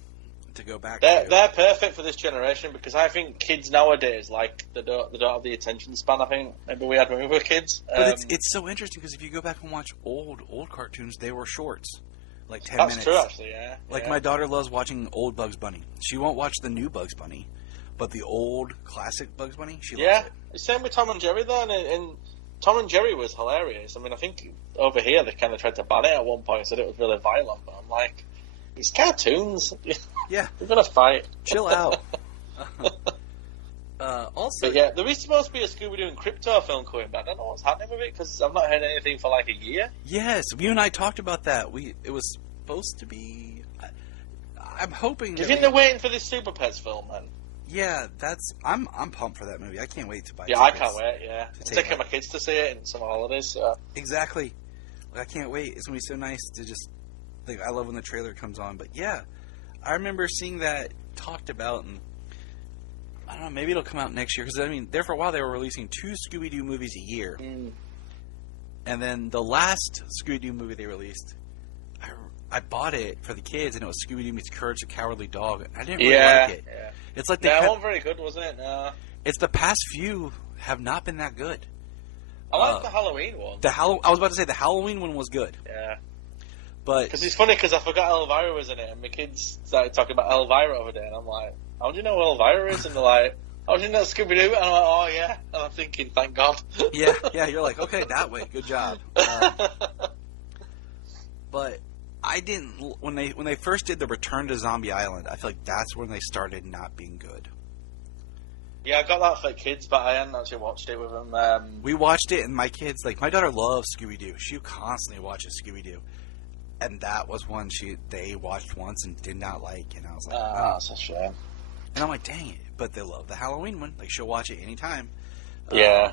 to go back to. They're perfect for this generation because I think kids nowadays, like, they don't have the attention span I think maybe we had when we were kids. But it's so interesting because if you go back and watch old cartoons, they were shorts. Like 10 minutes. That's true, actually, yeah. Like, my daughter loves watching old Bugs Bunny. She won't watch the new Bugs Bunny, but the old classic Bugs Bunny, she loves it. Yeah, same with Tom and Jerry, though, and Tom and Jerry was hilarious. I mean, I think over here they kind of tried to ban it at one point, said it was really violent, but I'm like, it's cartoons. Yeah. We're going to fight. Chill out. Also... But yeah, there is supposed to be a Scooby-Doo and Krypto film coming back. I don't know what's happening with it, because I've not heard anything for like a year. Yes, you and I talked about that. It was supposed to be... I'm hoping... Do you think they're waiting for this Super Pets film, then? Yeah, I'm pumped for that movie. I can't wait to buy tickets. Yeah, I can't wait, yeah. I'm taking my kids to see it in some holidays. So. Exactly. I can't wait. It's going to be so nice to just, like, I love when the trailer comes on. But yeah, I remember seeing that talked about, and I don't know, maybe it'll come out next year. Because, I mean, there for a while they were releasing 2 Scooby-Doo movies a year. And then the last Scooby-Doo movie they released, I bought it for the kids, and it was Scooby-Doo meets Courage the Cowardly Dog. I didn't really like it. Yeah. It's like it wasn't very good, wasn't it? No. It's the past few have not been that good. I like the Halloween one. I was about to say the Halloween one was good. Yeah. But because it's funny because I forgot Elvira was in it, and my kids started talking about Elvira over there, and I'm like, how do you know who Elvira is? And they're like, how do you know Scooby-Doo? And I'm like, oh yeah. And I'm thinking, thank God. yeah, you're like, okay, that way, good job. But I didn't when they first did the Return to Zombie Island. I feel like that's when they started not being good. Yeah, I got that for kids, but I hadn't actually watched it with them. We watched it, and my kids, like, my daughter loves Scooby-Doo. She constantly watches Scooby-Doo. And that was one they watched once and did not like, and I was like, oh, that's a shame. And I'm like, dang it. But they love the Halloween one. Like, she'll watch it anytime. Yeah.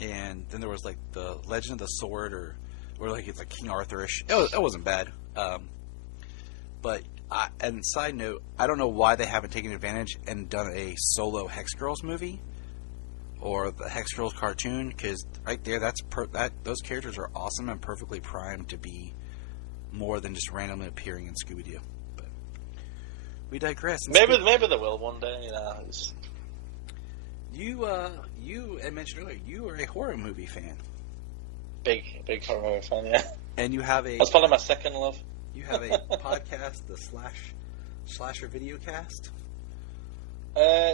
And then there was, like, the Legend of the Sword, or like, it's like King Arthur-ish. It wasn't bad. But, and side note, I don't know why they haven't taken advantage and done a solo Hex Girls movie or the Hex Girls cartoon, because right there, those characters are awesome and perfectly primed to be more than just randomly appearing in Scooby-Doo. But we digress. Maybe they will one day. You had mentioned earlier, you are a horror movie fan. Big horror movie fan, yeah. And you have that's probably my second love. You have a podcast, the Slasher Videocast.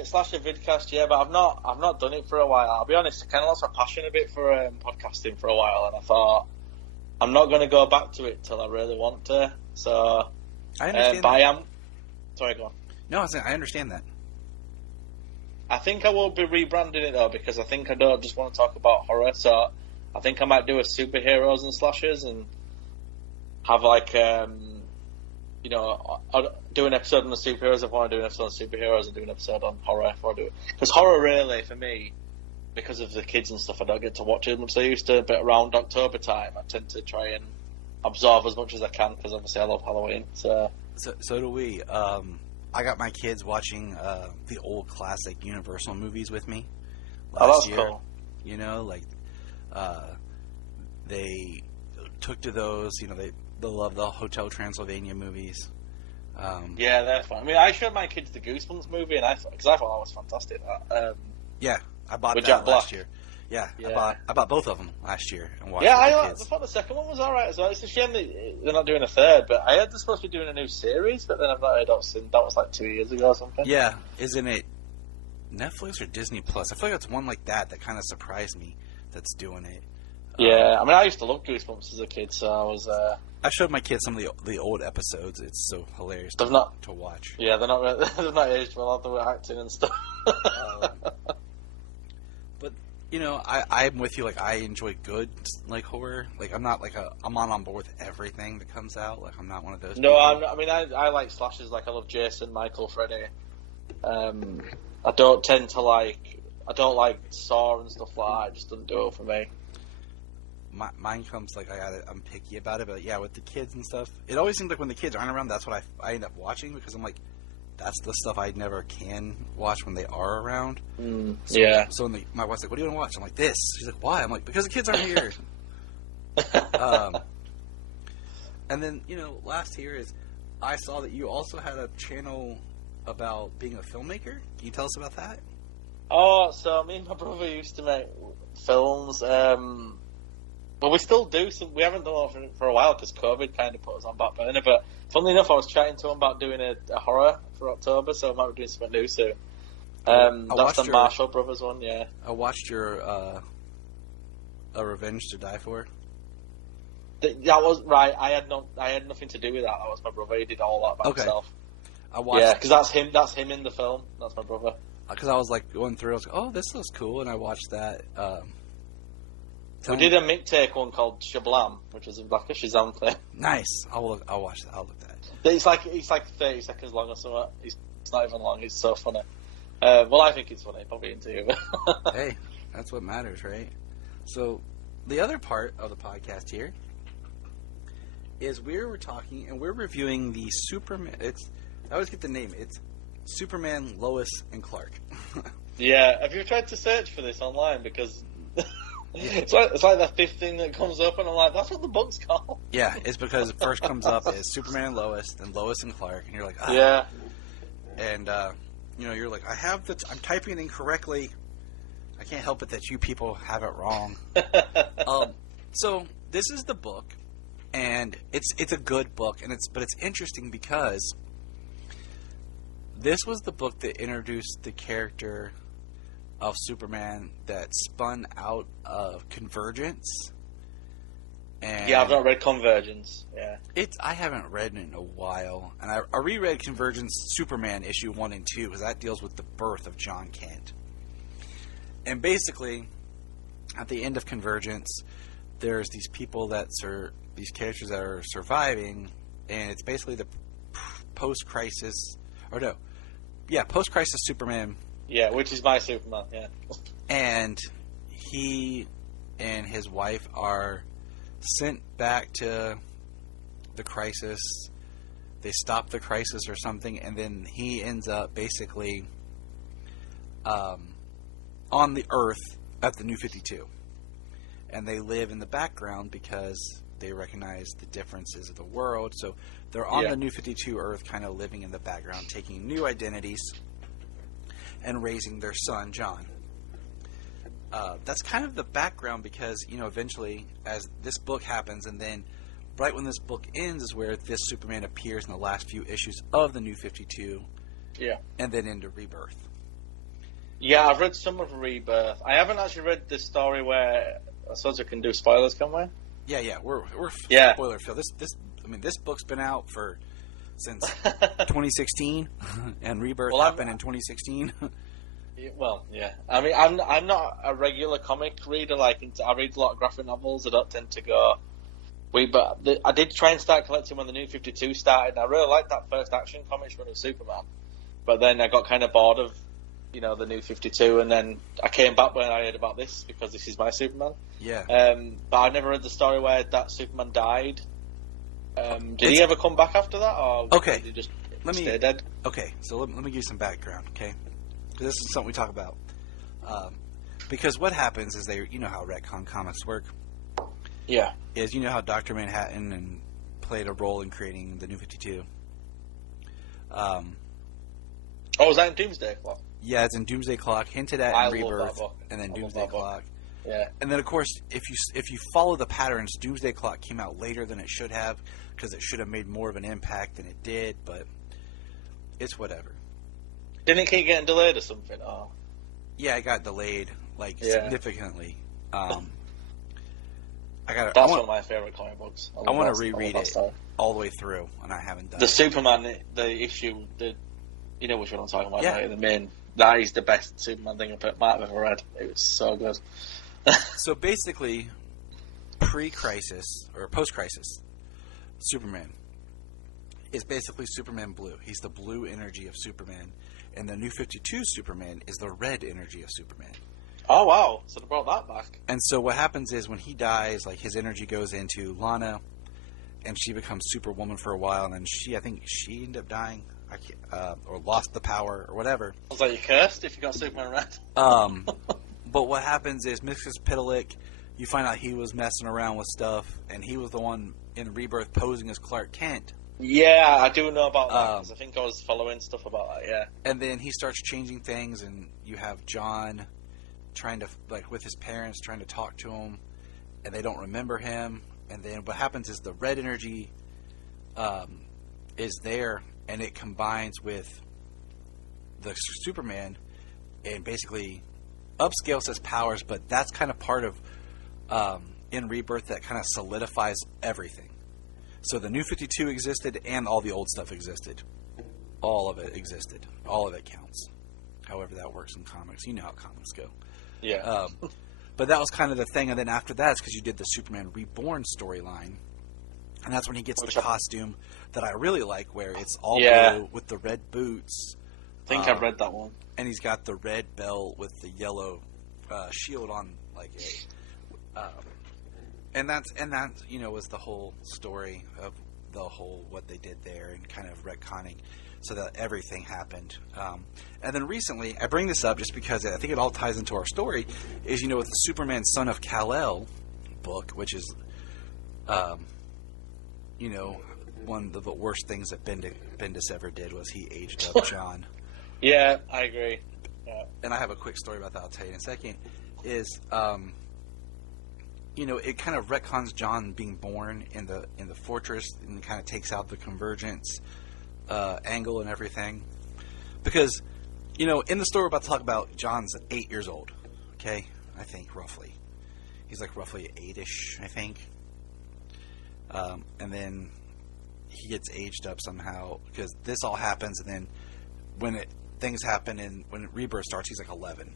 Slasher Vidcast, yeah, but I've not done it for a while. I'll be honest, I kind of lost my passion a bit for podcasting for a while, and I thought I'm not going to go back to it till I really want to. So I understand. But sorry, go on. No, I understand that. I think I will be rebranding it though, because I think I don't just want to talk about horror. So I think I might do a superheroes and slashers and have like do an episode on the superheroes if I want to do an episode on superheroes, and do an episode on horror if I want to do it. Because horror really, for me, because of the kids and stuff, I don't get to watch it so I used to. But around October time, I tend to try and absorb as much as I can, because obviously I love Halloween. So do we. I got my kids watching the old classic Universal movies with me last year. Cool. You know, like they took to those. You know, they love the Hotel Transylvania movies. Yeah, they're fun. I mean, I showed my kids the Goosebumps movie, and because I thought that was fantastic. Yeah, I bought with that Jack last Black. year. Yeah, I bought both of them last year and watched. Yeah, I thought the second one was alright as well. It's a shame they're not doing a third, but I heard they're supposed to be doing a new series, but then I've not heard of it. That was like 2 years ago or something. Yeah, isn't it Netflix or Disney Plus? I feel like it's one like that kind of surprised me that's doing it. Yeah, I mean, I used to love Goosebumps as a kid, so I was. I showed my kids some of the old episodes. It's so hilarious to watch. Yeah, they're not aged well. They were acting and stuff. But you know, I'm with you. Like, I enjoy good like horror. Like, I'm not like I'm on board with everything that comes out. Like, I'm not one of those. No, people. I mean, I like slashers. Like, I love Jason, Michael, Freddy. I don't tend to like. I don't like Saw and stuff like that. It just doesn't do it for me. Mine comes like I'm picky about it, but yeah, with the kids and stuff, it always seems like when the kids aren't around, that's what I end up watching, because I'm like, that's the stuff I never can watch when they are around. Yeah. So when my wife's like, "What do you want to watch?" I'm like, "This." She's like, "Why?" I'm like, "Because the kids aren't here." And then last year is I saw that you also had a channel about being a filmmaker. Can you tell us about that? Oh, so me and my brother used to make films. Well, we still do some. We haven't done it for a while because COVID kind of put us on back burner. But funnily enough, I was chatting to him about doing a horror for October, so I might be doing something new soon. That's the Marshall Brothers one, yeah. I watched your A Revenge to Die For. That was right. I had nothing to do with that. That was my brother. He did all that by himself. I watched. Yeah, because that's him. That's him in the film. That's my brother. Because I was like going through. I was like, "Oh, this looks cool," and I watched that. We did a mixtape one called Shablam, which was like a Shazam thing. Nice. I'll watch that. I'll look at that. It's like 30 seconds long or something. It's not even long. It's so funny. Well, I think it's funny. Probably into you. Hey, that's what matters, right? So, the other part of the podcast here is we were talking and we're reviewing the Superman. I always get the name. It's Superman, Lois, and Clark. Yeah, have you tried to search for this online? Because it's like the fifth thing that comes up, and I'm like, that's what the book's called. Yeah, it's because it first comes up as Superman and Lois, then Lois and Clark, and you're like, ah. Yeah. And, you're like, I'm typing it incorrectly. I can't help it that you people have it wrong. So this is the book, and it's a good book, but it's interesting because this was the book that introduced the character of Superman that spun out of Convergence. And yeah, I've not read Convergence. Yeah, I haven't read it in a while, and I reread Convergence Superman issue 1 and 2 because that deals with the birth of John Kent. And basically, at the end of Convergence, there's these people these characters that are surviving, and it's basically the post-crisis Superman. Yeah, which is my Superman. Yeah, and he and his wife are sent back to the crisis. They stop the crisis or something, and then he ends up basically on the Earth at the New 52. And they live in the background because they recognize the differences of the world. So they're on the New 52 Earth, kind of living in the background, taking new identities and raising their son, John. That's kind of the background because, eventually, as this book happens, and then right when this book ends is where this Superman appears in the last few issues of the New 52. Yeah. And then into Rebirth. Yeah, I've read some of Rebirth. I haven't actually read the story where... I suppose we can do spoilers, can we? Yeah. We're spoiler filled. This book's been out since 2016, and Rebirth happened in 2016. Well, yeah. I mean, I'm not a regular comic reader. I read a lot of graphic novels. I don't tend to go. But I did try and start collecting when the New 52 started. And I really liked that first Action Comics run of Superman, but then I got kind of bored of the New 52, and then I came back when I heard about this because this is my Superman. Yeah. But I never read the story where that Superman died. Did he ever come back after that, or did he just stay dead? Okay, so let me give you some background, okay? Because this is something we talk about. Because what happens is how retcon comics work. Yeah. Is how Dr. Manhattan played a role in creating the New 52. Was that in Doomsday Clock? Yeah, it's in Doomsday Clock, hinted at in Rebirth, and then Doomsday Clock. Yeah. And then, of course, if you follow the patterns, Doomsday Clock came out later than it should have, because it should have made more of an impact than it did, but it's whatever. Didn't it keep getting delayed or something? Oh. Yeah, it got delayed, significantly. That's one of my favourite comic books. I want to reread it all the way through, and I haven't done it. The Superman, the issue, you know which one I'm talking about, right? The main... That is the best Superman thing I might have ever read. It was so good. So basically, pre-crisis, or post-crisis, Superman is basically Superman Blue. He's the blue energy of Superman. And the New 52 Superman is the red energy of Superman. Oh, wow. So they brought that back. And so what happens is when he dies, his energy goes into Lana, and she becomes Superwoman for a while, and then I think she ended up dying. Or lost the power, or whatever. Sounds like you're cursed if you got Superman red. But what happens is Mrs. Pitalik, you find out he was messing around with stuff, and he was the one in Rebirth posing as Clark Kent. Yeah, I do know about that, because I think I was following stuff about that, yeah. And then he starts changing things, and you have John trying to, with his parents, trying to talk to him, and they don't remember him. And then what happens is the red energy is there, and it combines with the Superman and basically upscales his powers, but that's kind of part of in Rebirth that kind of solidifies everything. So the New 52 existed and all the old stuff existed. All of it existed. All of it counts. However that works in comics. You know how comics go. Yeah. But that was kind of the thing, and then after that, it's because you did the Superman Reborn storyline. And that's when he gets the costume that I really like, where it's all blue with the red boots. I think I've read that one. And he's got the red belt with the yellow shield on, And that was the whole story of the whole what they did there and kind of retconning so that everything happened. And then recently, I bring this up just because I think it all ties into our story, is, with the Superman Son of Kal-El book, which is, one of the worst things that Bendis ever did was he aged up John. Yeah, I agree. Yeah. And I have a quick story about that I'll tell you in a second, is... it kind of retcons John being born in the fortress and kind of takes out the convergence angle and everything. Because, in the story we're about to talk about, John's 8 years old. Okay? I think, roughly. He's like roughly 8-ish, I think. And then he gets aged up somehow because this all happens, and then when things happen and when Rebirth starts, he's like 11.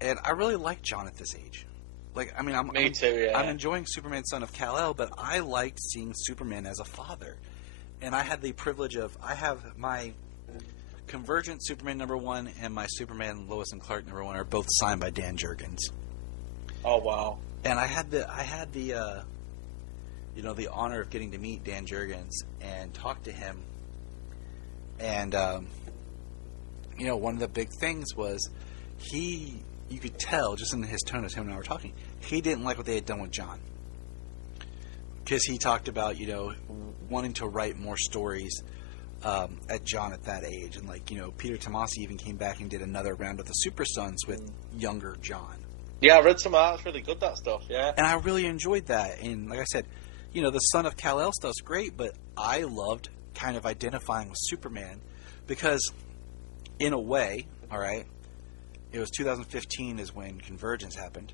And I really like John at this age. Me too, yeah. I'm enjoying Superman Son of Kal-El, but I liked seeing Superman as a father. And I had the privilege of, I have my Convergent Superman #1 and my Superman Lois and Clark #1 are both signed by Dan Jurgens. Oh, wow. And I had the honor of getting to meet Dan Jurgens and talk to him. And, one of the big things was you could tell just in his tone as him and I were talking, he didn't like what they had done with John. Because he talked about, wanting to write more stories at John at that age. And, Peter Tomasi even came back and did another round of the Super Sons with younger John. Yeah, I read some of that. It's really good, that stuff, yeah. And I really enjoyed that. And like I said, the Son of Kal-El stuff's great, but I loved kind of identifying with Superman because, in a way, all right, it was 2015 is when Convergence happened.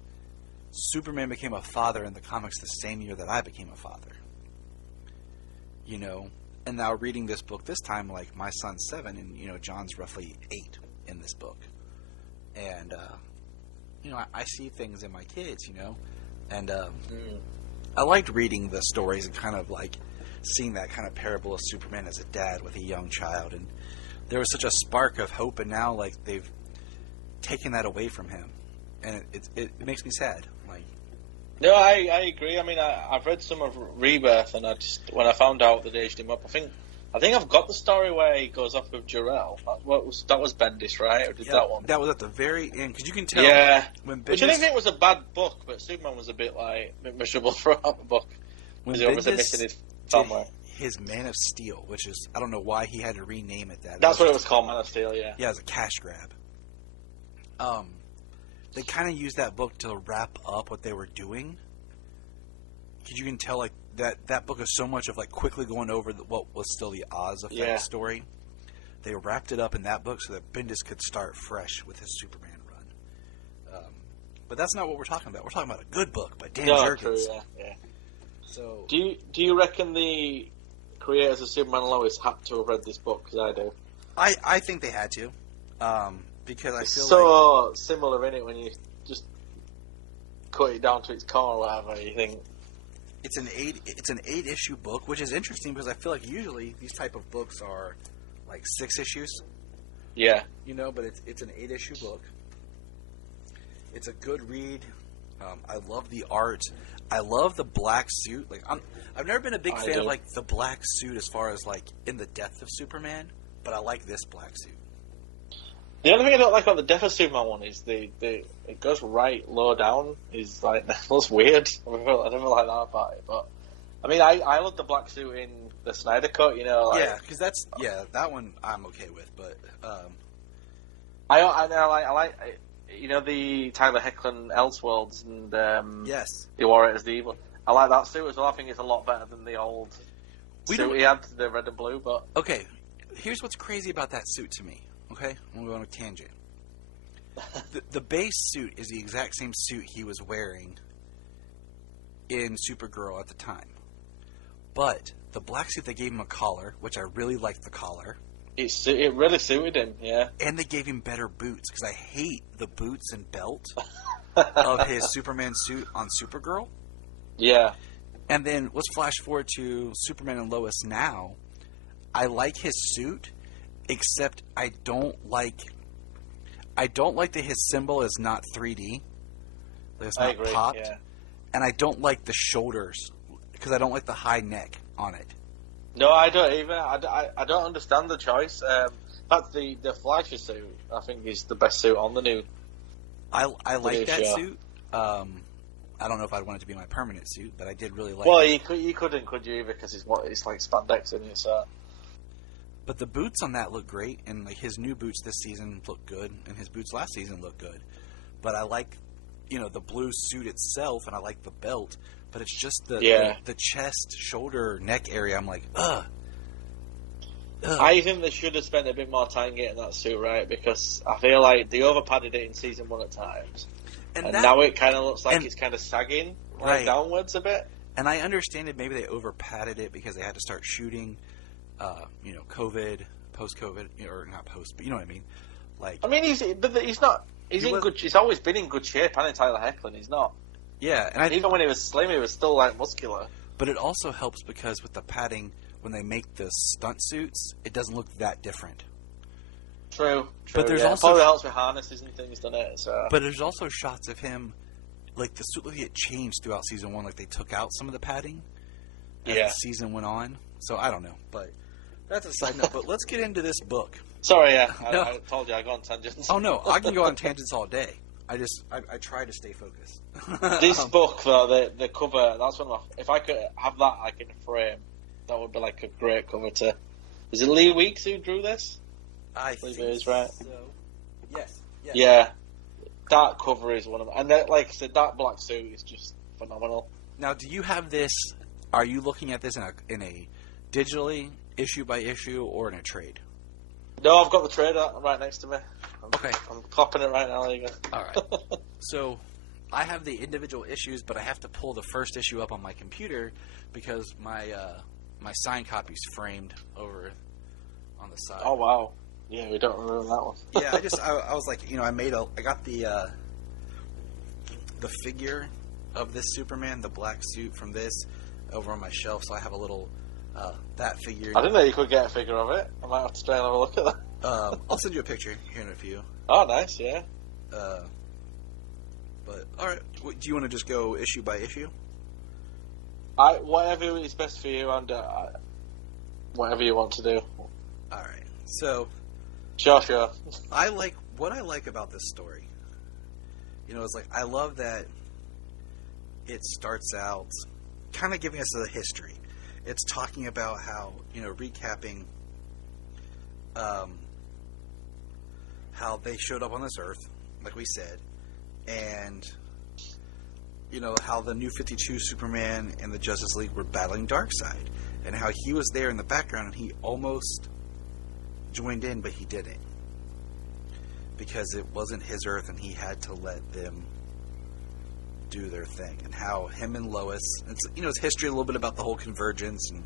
Superman became a father in the comics the same year that I became a father. And now reading this book this time, like, my son's 7 and, John's roughly 8 in this book. And, I see things in my kids, and I liked reading the stories and kind of, seeing that kind of parable of Superman as a dad with a young child. And there was such a spark of hope, and now, they've taken that away from him. And it makes me sad. No, I agree. I mean, I've read some of Rebirth, and when I found out that they aged him up, I think I've got the story where he goes off with Jor-El. That was Bendis, right? Or did that one? That was at the very end, because you can tell. Yeah, when Bendis, which I didn't think was a bad book, but Superman was a bit miserable throughout the book. When he obviously missing his family. His Man of Steel, which is, I don't know why he had to rename it that. That's what it was called, Man of Steel. Yeah. Yeah, it was a cash grab. They kind of used that book to wrap up what they were doing. Because you can tell, that book is so much of, quickly going over what was still the Oz Effect story. They wrapped it up in that book so that Bendis could start fresh with his Superman run. But that's not what we're talking about. We're talking about a good book by Dan Jurgens. True, yeah. So, do you reckon the creators of Superman and Lois had to have read this book? Because I do. I think they had to. Because I feel so similar in it when you just cut it down to its core or whatever. You think it's an 8-issue book, which is interesting because I feel like usually these type of books are 6 issues. Yeah, but it's an 8-issue book. It's a good read. I love the art. I love the black suit. I've never been a big fan of the black suit as far as in the Death of Superman, but I like this black suit. The only thing I don't like about the Death of Superman one is it goes right low down. Is that's weird. I don't like that about it. But I mean, I love the black suit in the Snyder Cut. Yeah, because that one I'm okay with. But I like the Tyler Hoechlin Elseworlds and yes, he wore it as the evil. I like that suit as well. I think it's a lot better than the old suit he had, the red and blue. But okay, here's what's crazy about that suit to me. Okay, I'm going to go on a tangent. The base suit is the exact same suit he was wearing in Supergirl at the time. But the black suit, they gave him a collar, which I really liked the collar. It really suited him, yeah. And they gave him better boots, because I hate the boots and belt of his Superman suit on Supergirl. Yeah. And then let's flash forward to Superman and Lois now. I like his suit, except I don't like that his symbol is not 3D. Like it's I not agree, popped. yeah. And I don't like the shoulders because I don't like the high neck on it. No, I don't either. I don't understand the choice. In fact, the Fleischer suit, I think, is the best suit on the new. I like that show. suit. I don't know if I'd want it to be my permanent suit, but I did really like Well, it. you couldn't, could you? Because it's like spandex in it. So. But the boots on that look great, and like his new boots this season look good, and his boots last season look good. But I like, the blue suit itself, and I like the belt. But it's just the chest, shoulder, neck area. I'm like, ugh. I think they should have spent a bit more time getting that suit right, because I feel like they over padded it in season 1 at times, and now it kind of looks like it's kind of sagging downwards a bit. And I understand it. Maybe they over padded it because they had to start shooting. COVID, post-COVID, or not post, but you know what I mean. Like, I mean, he's not. He's in good. He's always been in good shape. And Tyler Hoechlin, he's not. Yeah, and even when he was slim, he was still like muscular. But it also helps because with the padding, when they make the stunt suits, it doesn't look that different. True. But there's also probably helps with harnesses and things, doesn't it? So. But there's also shots of him, like the suit look like it changed throughout season 1. Like they took out some of the padding as the season went on. So I don't know, but that's a side note. But let's get into this book. Sorry, I told you I go on tangents. Oh no, I can go on tangents all day. I try to stay focused. This book, though, the cover, that's one of my... If I could have that like in a frame, that would be like a great cover to... Is it Lee Weeks who drew this? I think it is, right? so. Yes. Yeah. That cover is one of them. And that, like I said, that black suit is just phenomenal. Now, do you have this... Are you looking at this in a digitally, issue by issue, or in a trade? No, I've got the trade right next to me. Okay. I'm copying it right now. There you go. All right. So, I have the individual issues, but I have to pull the first issue up on my computer because my signed copy's framed over on the side. Oh, wow. Yeah, we don't remember that one. Yeah, I was like, I got the figure of this Superman, the black suit from this, over on my shelf, so I have a little that figure. I didn't know you could get a figure of it. I might have to try and have a look at that. I'll send you a picture here in a few. Oh, nice, yeah. But alright, do you want to just go issue by issue? Whatever is best for you, and whatever you want to do. Alright, so... Sure. What I like about this story, is like, I love that it starts out kind of giving us a history. It's talking about how, recapping how they showed up on this Earth, like we said, and, how the New 52 Superman and the Justice League were battling Darkseid, and how he was there in the background and he almost joined in, but he didn't. Because it wasn't his Earth and he had to let them do their thing, and how him and Lois, it's history a little bit about the whole convergence and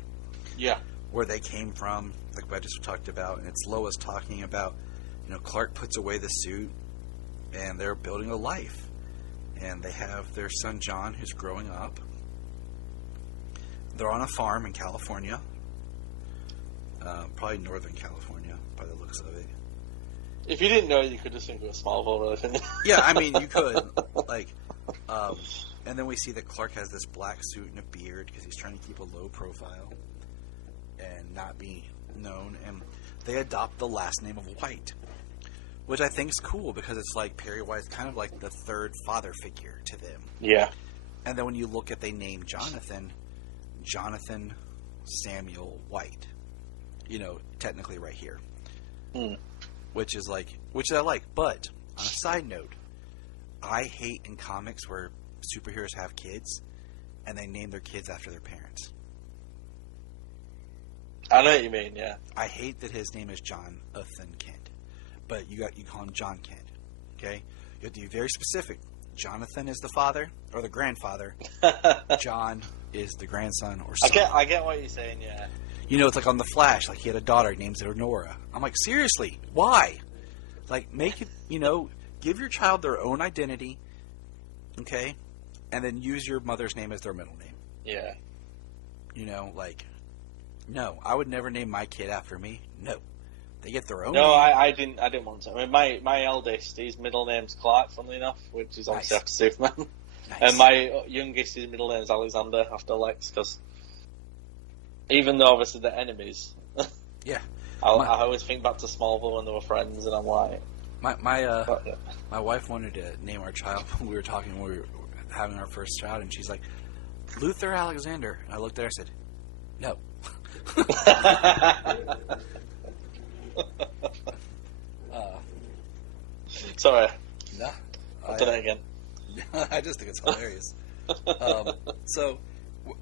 where they came from, like I just talked about, and it's Lois talking about, Clark puts away the suit and they're building a life, and they have their son John who's growing up. They're on a farm in California, probably Northern California by the looks of it. If you didn't know, you could just think it was Smallville, really, couldn't you? Yeah, I mean, you could. And then we see that Clark has this black suit and a beard because he's trying to keep a low profile and not be known. And they adopt the last name of White, which I think is cool because it's like Perry White's kind of like the third father figure to them. Yeah. And then when you look at they name Jonathan Samuel White, technically right here. Which I like. But on a side note, I hate in comics where superheroes have kids and they name their kids after their parents. I know what you mean, yeah. I hate that his name is Jonathan Kent, but you call him John Kent. Okay, you have to be very specific. Jonathan is the father or the grandfather. John is the grandson or son. I get what you're saying, yeah. It's like on The Flash, like he had a daughter, he names her Nora. I'm like, seriously, why? Like, make it, give your child their own identity, okay, and then use your mother's name as their middle name. Yeah. No, I would never name my kid after me. No, they get their own. No, name. I didn't want to. I mean, my eldest, his middle name's Clark, funnily enough, which is obviously after Superman. Nice. And my youngest, his middle name is Alexander, after Lex, because even though obviously they're enemies, Yeah. I always think back to Smallville when they were friends, and I'm like... My wife wanted to name our child when we were talking when we were having our first child, and she's like, Luther Alexander. And I looked at her and said, no. Sorry. Nah. I've done it again. I just think it's hilarious. So,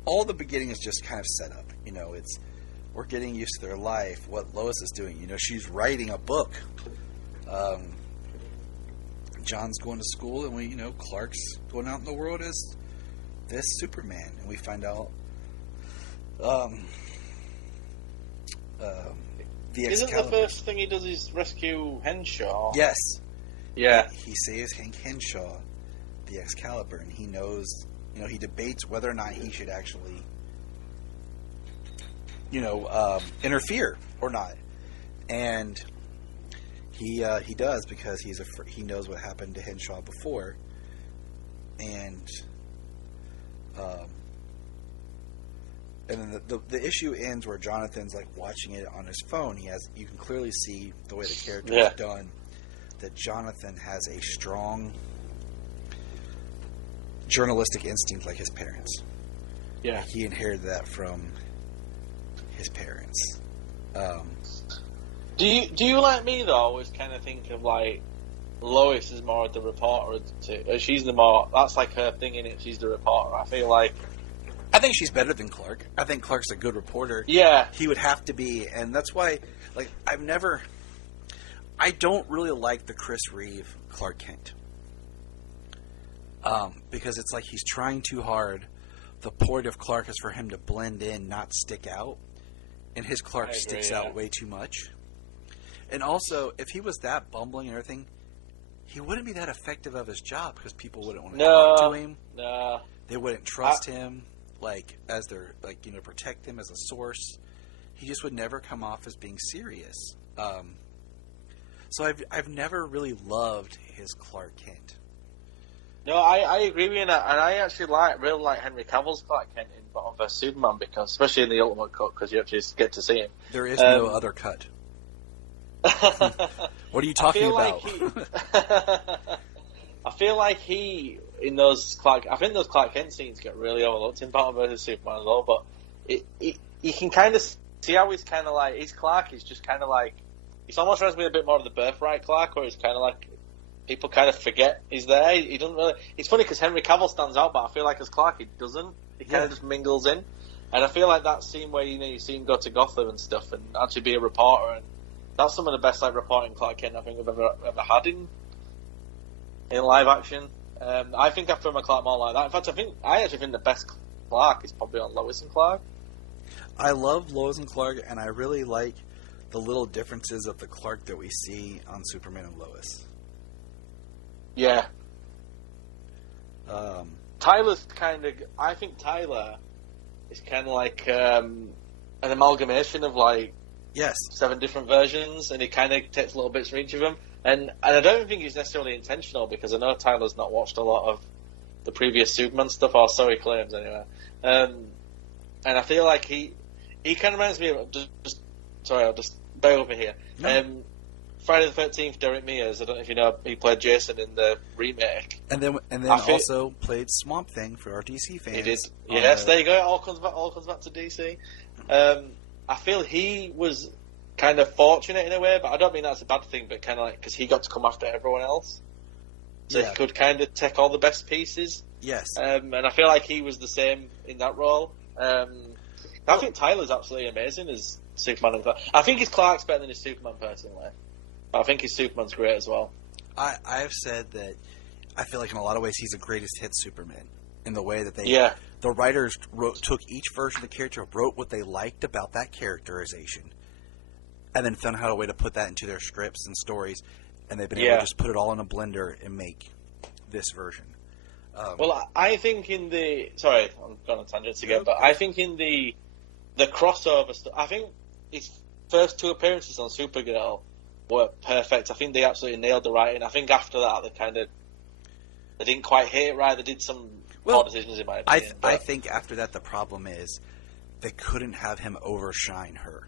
all the beginning is just kind of set up. You know, we're getting used to their life, what Lois is doing. You know, she's writing a book. John's going to school, and Clark's going out in the world as this Superman, and we find out the Isn't Excalibur. the first thing he does is rescue Henshaw? Yes. Yeah. He saves Hank Henshaw, the Excalibur, and he knows, he debates whether or not he should actually, interfere or not. And he does, because he knows what happened to Henshaw before. And then the issue ends where Jonathan's like watching it on his phone. You can clearly see the way the character is done, that Jonathan has a strong journalistic instinct like his parents. Yeah. He inherited that from his parents. Do you like me though? Always kind of think of like Lois is more the reporter. She's that's like her thing in it. She's the reporter. I feel like. I think she's better than Clark. I think Clark's a good reporter. Yeah. He would have to be, and that's why, like, I don't really like the Chris Reeve Clark Kent. Because it's like he's trying too hard. The point of Clark is for him to blend in, not stick out. And his Clark sticks out way too much. And also, if he was that bumbling and everything, he wouldn't be that effective of his job, because people wouldn't want to talk to him. No. They wouldn't trust him, as their, protect him as a source. He just would never come off as being serious. So I've never really loved his Clark Kent. No, I agree with you, and I actually really like Henry Cavill's Clark Kent in Batman vs Superman, because especially in the Ultimate Cut, because you actually get to see him. There is no other cut. What are you talking about? I feel like he in those Clark Kent scenes get really overlooked in Batman vs Superman as well. But you can kind of see how he's kind of like his Clark is just kind of like he's almost reminds me a bit more of the Birthright Clark, where he's kind of like people kind of forget he's there. He doesn't really. It's funny because Henry Cavill stands out, but I feel like as Clark he doesn't. He kind of just mingles in, and I feel like that scene where you see him go to Gotham and stuff and actually be a reporter, and that's some of the best reporting Clark Kent I think I've ever had in live action. I think I prefer my Clark more like that. In fact, I actually think the best Clark is probably on Lois and Clark. I love Lois and Clark, and I really like the little differences of the Clark that we see on Superman and Lois. Yeah. Tyler's I think Tyler is kind of like an amalgamation of 7 different versions, and he kind of takes little bits from each of them. And I don't think he's necessarily intentional, because I know Tyler's not watched a lot of the previous Superman stuff, or so he claims anyway. And I feel like he kind of reminds me of I'll just bear over here. No. Friday the 13th, Derek Mears. I don't know if you know, he played Jason in the remake. And then also played Swamp Thing for our DC fans. He did. Yes, there you go. It all comes back to DC. I feel he was kind of fortunate in a way, but I don't mean that's a bad thing, but kind of because he got to come after everyone else. So he could kind of take all the best pieces. Yes. And I feel like he was the same in that role. I think Tyler's absolutely amazing as Superman and Clark. I think his Clark's better than his Superman, personally. But I think his Superman's great as well. I've said that I feel like in a lot of ways he's the greatest hit Superman. In the way that the writers took each version of the character, wrote what they liked about that characterization, and then found out a way to put that into their scripts and stories, and they've been able to just put it all in a blender and make this version. Well, I think in the... Sorry, I'm going on tangents again, but I think in the crossover stuff, I think his first 2 appearances on Supergirl were perfect. I think they absolutely nailed the writing. I think after that, they they didn't quite hit it right. They did some poor decisions in my opinion. I think after that the problem is they couldn't have him overshine her.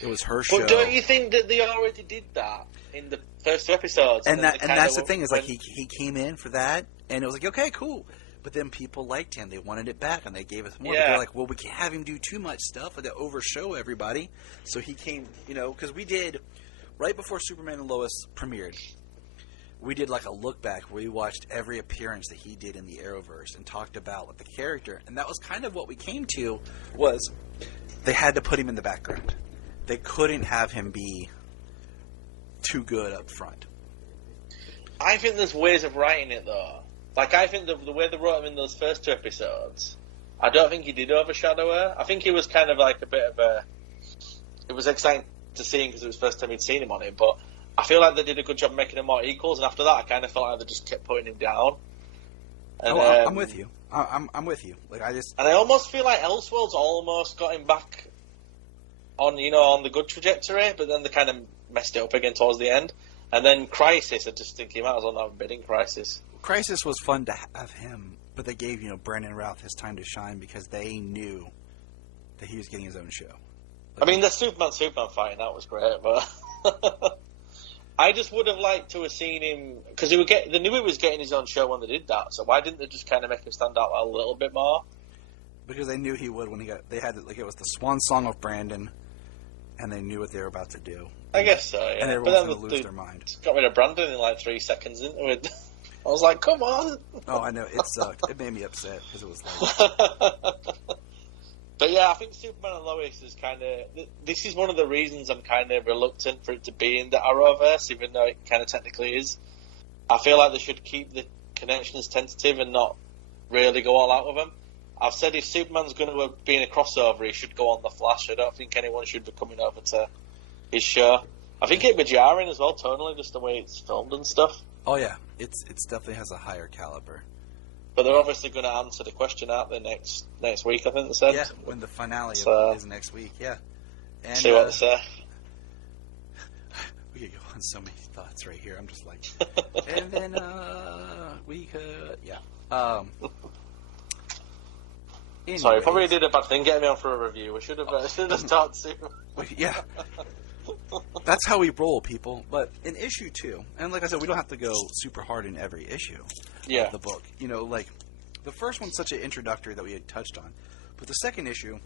It was her show. But don't you think that they already did that in the first 2 episodes? And that's the thing is like he came in for that, and it was like, okay, cool. But then people liked him. They wanted it back, and they gave us more. Yeah. But they're like, well, we can't have him do too much stuff to overshow everybody. So he came, because we did, right before Superman and Lois premiered, we did like a look back where we watched every appearance that he did in the Arrowverse and talked about like, the character. And that was kind of what we came to, was they had to put him in the background. They couldn't have him be too good up front. I think there's ways of writing it, though. Like, I think the way they wrote him in those first 2 episodes, I don't think he did overshadow her. I think he was kind of like a bit of a... It was exciting to see him because it was the first time he'd seen him on it, but I feel like they did a good job making them more equals, and after that I kind of felt like they just kept putting him down. And, I'm with you. I'm with you. Like, And I almost feel like Elseworlds almost got him back on, on the good trajectory, but then they kind of messed it up again towards the end. And then Crisis, I just think he might as well not have been in Crisis. Crisis was fun to have him, but they gave, Brandon Routh his time to shine because they knew that he was getting his own show. I mean, the Superman fighting, that was great, but I just would have liked to have seen him, because they knew he was getting his own show when they did that, so why didn't they just kind of make him stand out a little bit more? Because they knew he would when they had, it was the swan song of Brandon, and they knew what they were about to do. I guess so, yeah. And everyone's going to lose their mind. Got rid of Brandon in like 3 seconds, didn't we? I was like, come on. Oh, I know. It sucked. It made me upset because it was like... But yeah, I think Superman and Lois is kind of... This is one of the reasons I'm kind of reluctant for it to be in the Arrowverse, even though it kind of technically is. I feel like they should keep the connections tentative and not really go all out with them. I've said if Superman's going to be in a crossover, he should go on The Flash. I don't think anyone should be coming over to his show. I think it'd be jarring as well, tonally, just the way it's filmed and stuff. Oh yeah, it's definitely has a higher caliber. But they're obviously going to answer the question out there next week, I think they said. Yeah, when the finale is next week, yeah. And, see what they say. We could go on so many thoughts right here. I'm just like... and then we could... Yeah. Anyways. Sorry, probably did a bad thing getting me on for a review. We should have started soon. Yeah. That's how we roll, people. But in issue 2, and like I said, we don't have to go super hard in every issue of the book. Like the first one's such an introductory that we had touched on. But the second issue,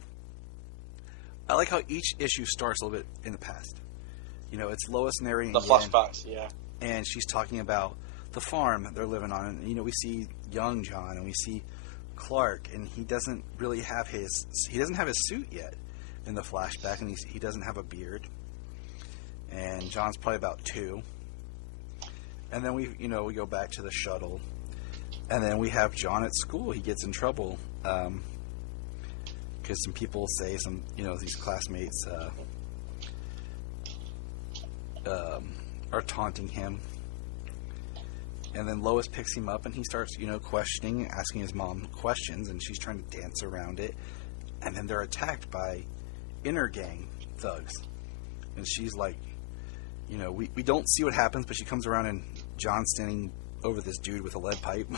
I like how each issue starts a little bit in the past. It's Lois narrating the flashbacks, yeah. And she's talking about the farm that they're living on. And, we see young John and we see Clark, and he doesn't really have his suit yet in the flashback, and he doesn't have a beard. And John's probably about 2. And then we go back to the shuttle, and then we have John at school. He gets in trouble because some people say these classmates are taunting him. And then Lois picks him up, and he starts, questioning, asking his mom questions, and she's trying to dance around it. And then they're attacked by inner gang thugs. And she's like, we don't see what happens, but she comes around, and John's standing over this dude with a lead pipe.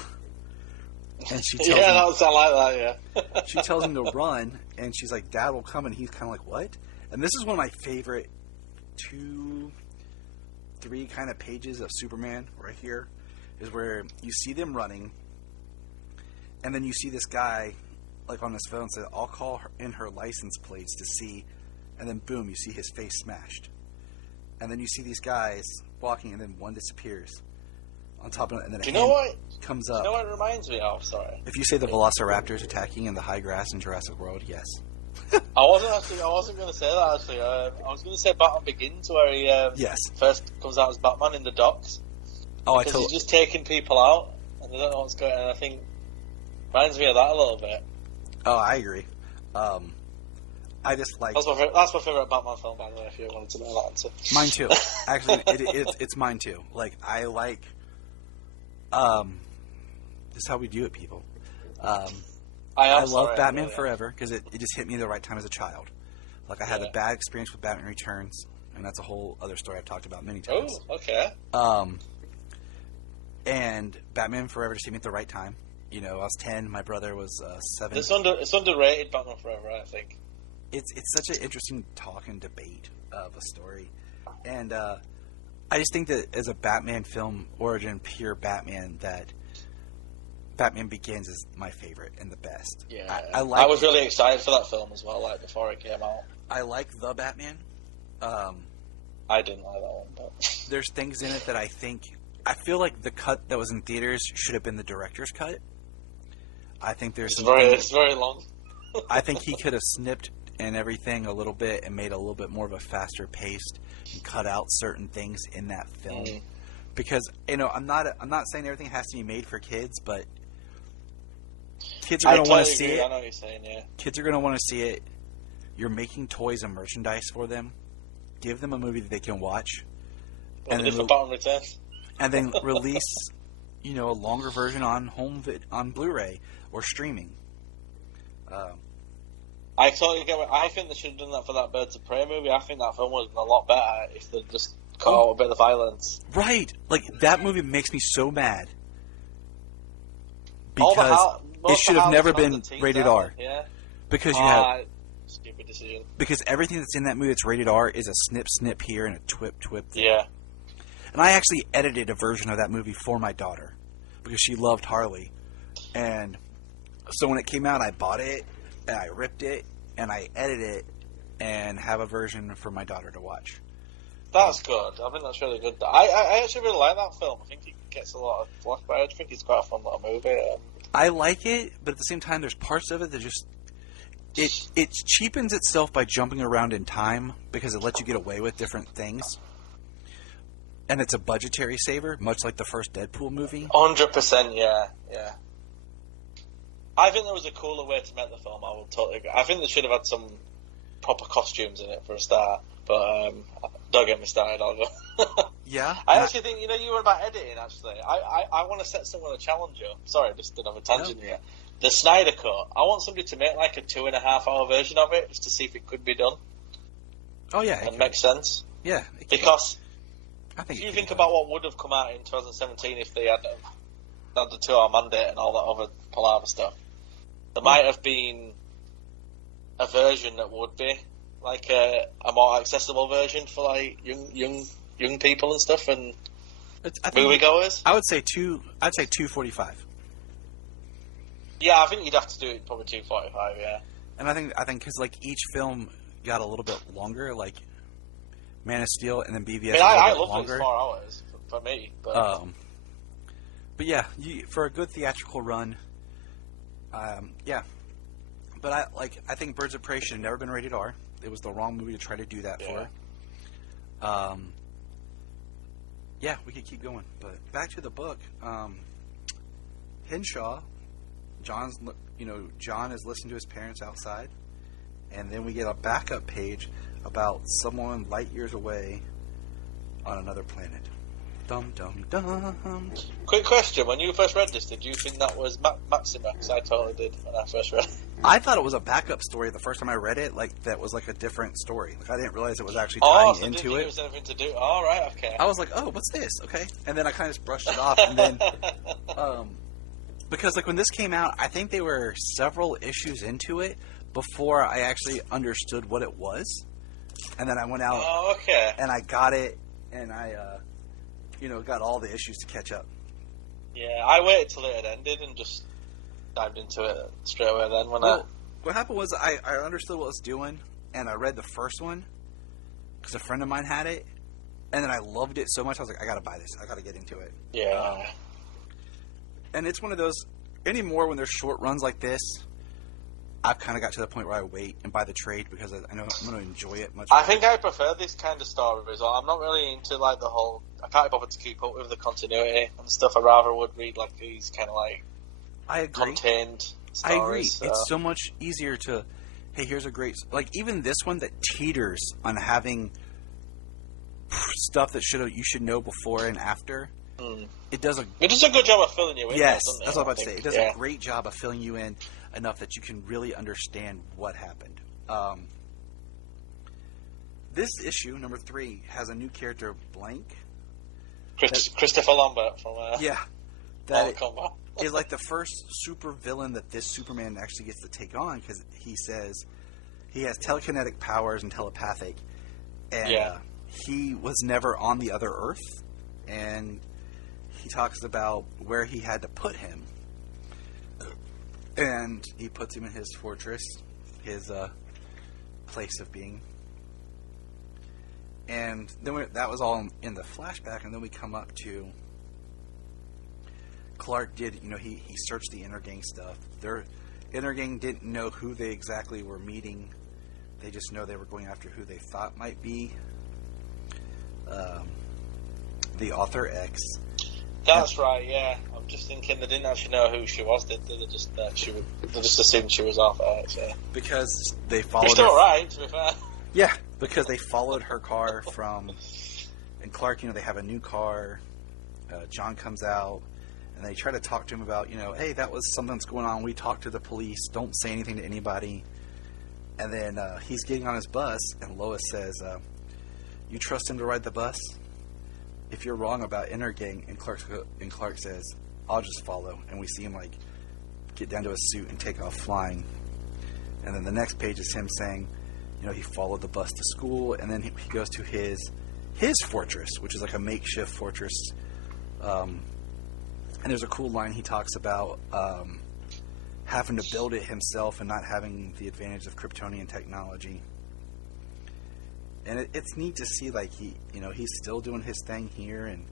And she tells him, that would sound like that, yeah. She tells him to run, and she's like, Dad will come, and he's kind of like, what? And this is one of my favorite 2-3 kind of pages of Superman right here. Is where you see them running, and then you see this guy, like on his phone, say, I'll call in her license plates to see, and then boom, you see his face smashed. And then you see these guys walking, and then one disappears on top of it, and then a hand comes up. Do you know what it reminds me of? Sorry. If you say the Velociraptors attacking in the high grass in Jurassic World, yes. I wasn't going to say that, actually. I was going to say Batman Begins, where he first comes out as Batman in the docks. Oh, because he's just taking people out, and they don't know what's going on. And I think reminds me of that a little bit. Oh, I agree. I just like... That's my favourite Batman film, by the way, if you wanted to know that answer. Mine too. Actually, it's mine too. Like, I like... this is how we do it, people. I love Batman Forever, because it just hit me the right time as a child. Like, I had a bad experience with Batman Returns, and that's a whole other story I've talked about many times. Oh, okay. And Batman Forever just hit me at the right time. You know, I was 10, my brother was 7. It's underrated, Batman Forever, I think. It's such an interesting talk and debate of a story. And I just think that as a Batman film, origin, pure Batman, that Batman Begins is my favorite and the best. Yeah, I was really excited for that film as well, like before it came out. I like the Batman. I didn't like that one, but there's things in it that I feel like the cut that was in theaters should have been the director's cut. I think there's it's very long. I think he could have snipped and everything a little bit and made a little bit more of a faster paced and cut out certain things in that film. Because, you know, I'm not saying everything has to be made for kids, but kids are going to want to see it. I know what you're saying, yeah. Kids are going to want to see it. You're making toys and merchandise for them. Give them a movie that they can watch. And then Batman Returns. And then release, you know, a longer version on on Blu-ray or streaming. I totally get it. I think they should have done that for that Birds of Prey movie. I think that film would have been a lot better if they just cut out a bit of the violence. Right. Like, that movie makes me so mad. Because it should have never been rated R. Yeah. Because you have... Stupid decision. Because everything that's in that movie that's rated R is a snip here and a twip there. Yeah. And I actually edited a version of that movie for my daughter. Because she loved Harley. And so when it came out, I bought it, and I ripped it, and I edited it, and have a version for my daughter to watch. That's good. I think that's really good. I actually really like that film. I think it gets a lot of flack, but I think it's quite a fun little movie. I like it, but at the same time, there's parts of it that just... It cheapens itself by jumping around in time, because it lets you get away with different things. And it's a budgetary saver, much like the first Deadpool movie. 100%, yeah. I think there was a cooler way to make the film. I will totally agree. I think they should have had some proper costumes in it for a start. But don't get me started, I'll go. Yeah? I actually think, you were about editing, actually. I want to set someone a challenge up. Sorry, just didn't have a tangent here. The Snyder Cut. I want somebody to make like a 2.5-hour version of it, just to see if it could be done. Oh, yeah. And make sense. Yeah. Because I think if you think about what would have come out in 2017 if they had the 2-hour mandate and all that other palaver stuff, there might have been a version that would be like a more accessible version for like young people and stuff and moviegoers. I would say 2:45. Yeah, I think you'd have to do it probably 2:45. Yeah, and I think because like each film got a little bit longer, like Man of Steel and then BVS. I love those 4 hours for me, but yeah, for a good theatrical run, yeah. But I think Birds of Prey should have never been rated R. It was the wrong movie to try to do that for. Yeah, we could keep going, but back to the book. Henshaw, John is listening to his parents outside, and then we get a backup page about someone light years away on another planet. Dum dum dum. Quick question: when you first read this, did you think that was Maxima? Because I totally did when I first read it. I thought it was a backup story the first time I read it. Like that was like a different story. Like I didn't realize it was actually tying into it. There was anything to do. Oh, right, okay. I was like, oh, what's this? Okay, and then I kind of just brushed it off, and then because like when this came out, I think there were several issues into it before I actually understood what it was, and then I went out. Oh, okay. And I got it, and I got all the issues to catch up. Yeah, I waited till it had ended and just dived into it straight away then. What happened was I understood what it was doing, and I read the first one because a friend of mine had it, and then I loved it so much, I was like, I got to buy this. I got to get into it. Yeah. And it's one of those, anymore when there's short runs like this, I've kind of got to the point where I wait and buy the trade because I know I'm going to enjoy it much more. I think I prefer this kind of story as well. I'm not really into like the whole... I can't bother to keep up with the continuity and stuff. I rather would read like these kind of like... I agree. Contained stories. I agree. So. It's so much easier to... Hey, here's a great... Like even this one that teeters on having stuff that you should know before and after. It does a good job of filling you in. Yes, doesn't it? that's what I'm about to say. It does a great job of filling you in enough that you can really understand what happened. This issue, number 3, has a new character, Blank. Christopher Lambert from yeah, Mortal that Kombat. is like the first super villain that this Superman actually gets to take on, because he says he has telekinetic powers and telepathic, and he was never on the other Earth, and he talks about where he had to put him, and he puts him in his fortress, his place of being. And then that was all in the flashback, and then we come up to Clark did, he searched the Intergang stuff. Their Intergang didn't know who they exactly were meeting. They just know they were going after who they thought might be the Author X. That's right, yeah. I'm just thinking they didn't actually know who she was, did they? They just assumed she was Author X, yeah. Because they followed You're still her. right, to be fair. Yeah, because they followed her car from... And Clark, they have a new car. John comes out, and they try to talk to him about, hey, that was something that's going on. We talked to the police. Don't say anything to anybody. And then he's getting on his bus, and Lois says, you trust him to ride the bus? If you're wrong about Intergang, and Clark says, I'll just follow. And we see him, get down to his suit and take off flying. And then the next page is him saying, he followed the bus to school, and then he goes to his fortress, which is like a makeshift fortress. And there's a cool line he talks about having to build it himself and not having the advantage of Kryptonian technology. And it's neat to see, he's still doing his thing here. And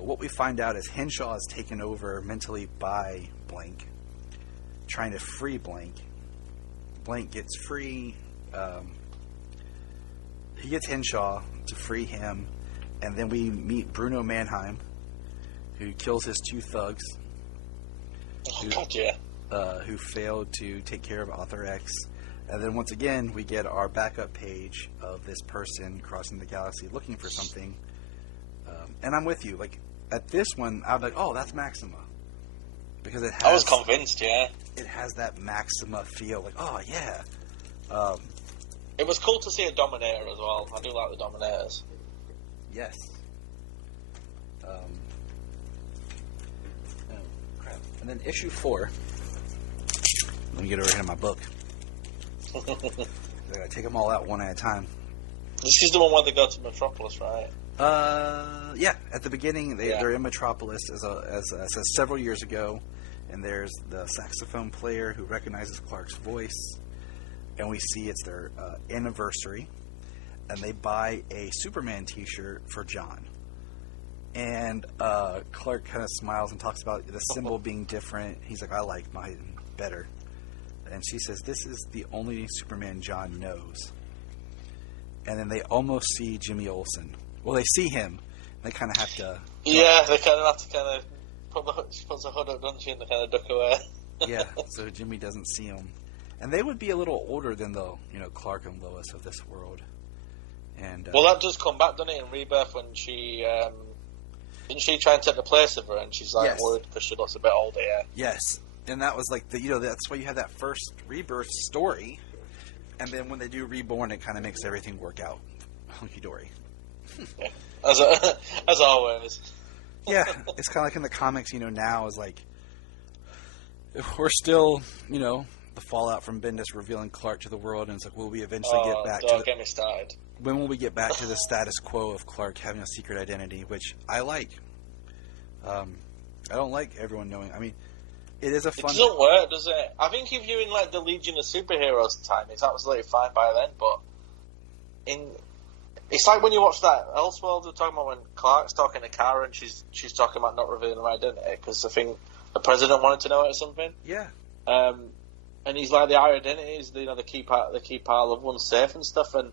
what we find out is Henshaw is taken over mentally by Blank, trying to free Blank. Blank gets free. He gets Henshaw to free him. And then we meet Bruno Mannheim, who kills his two thugs. Who failed to take care of Author X. And then once again, we get our backup page of this person crossing the galaxy looking for something. And I'm with you. At this one, I was like, oh, that's Maxima. Because it has... I was convinced, yeah. It has that Maxima feel. Oh, yeah. It was cool to see a Dominator as well. I do like the Dominators. Yes. Oh, crap. And then issue 4. Let me get over here in my book. I gotta take them all out one at a time. This is the one where they go to Metropolis, right? Yeah. At the beginning, they're in Metropolis as several years ago, and there's the saxophone player who recognizes Clark's voice, and we see it's their anniversary, and they buy a Superman T-shirt for John. And Clark kind of smiles and talks about the symbol being different. He's like, I like mine better. And she says, this is the only Superman John knows. And then they almost see Jimmy Olsen. Well, they see him. They kind of have to... Yeah, they kind of have to she puts a hood up, doesn't she, and they kind of duck away. Yeah, so Jimmy doesn't see him. And they would be a little older than the, Clark and Lois of this world. And well, that does come back, doesn't it, in Rebirth when she... didn't she try and take the place of her, and she's worried because she looks a bit older, yeah? Yes. And that was that's why you had that first Rebirth story. And then when they do Reborn, it kind of makes everything work out hunky-dory. Yeah. As always. Yeah, it's kind of like in the comics, now is we're still, the fallout from Bendis revealing Clark to the world, and it's will we eventually get back to get me started. When will we get back to the status quo of Clark having a secret identity, which I like. I don't like everyone knowing. I mean, it is a fun... It doesn't work, does it? I think if you're in, the Legion of Superheroes time, it's absolutely fine by then, but it's like when you watch that Elseworlds, we're talking about when Clark's talking to Kara and she's talking about not revealing her identity, because I think the president wanted to know it or something. Yeah. And he's like, the identity is, they keep our loved ones safe and stuff, and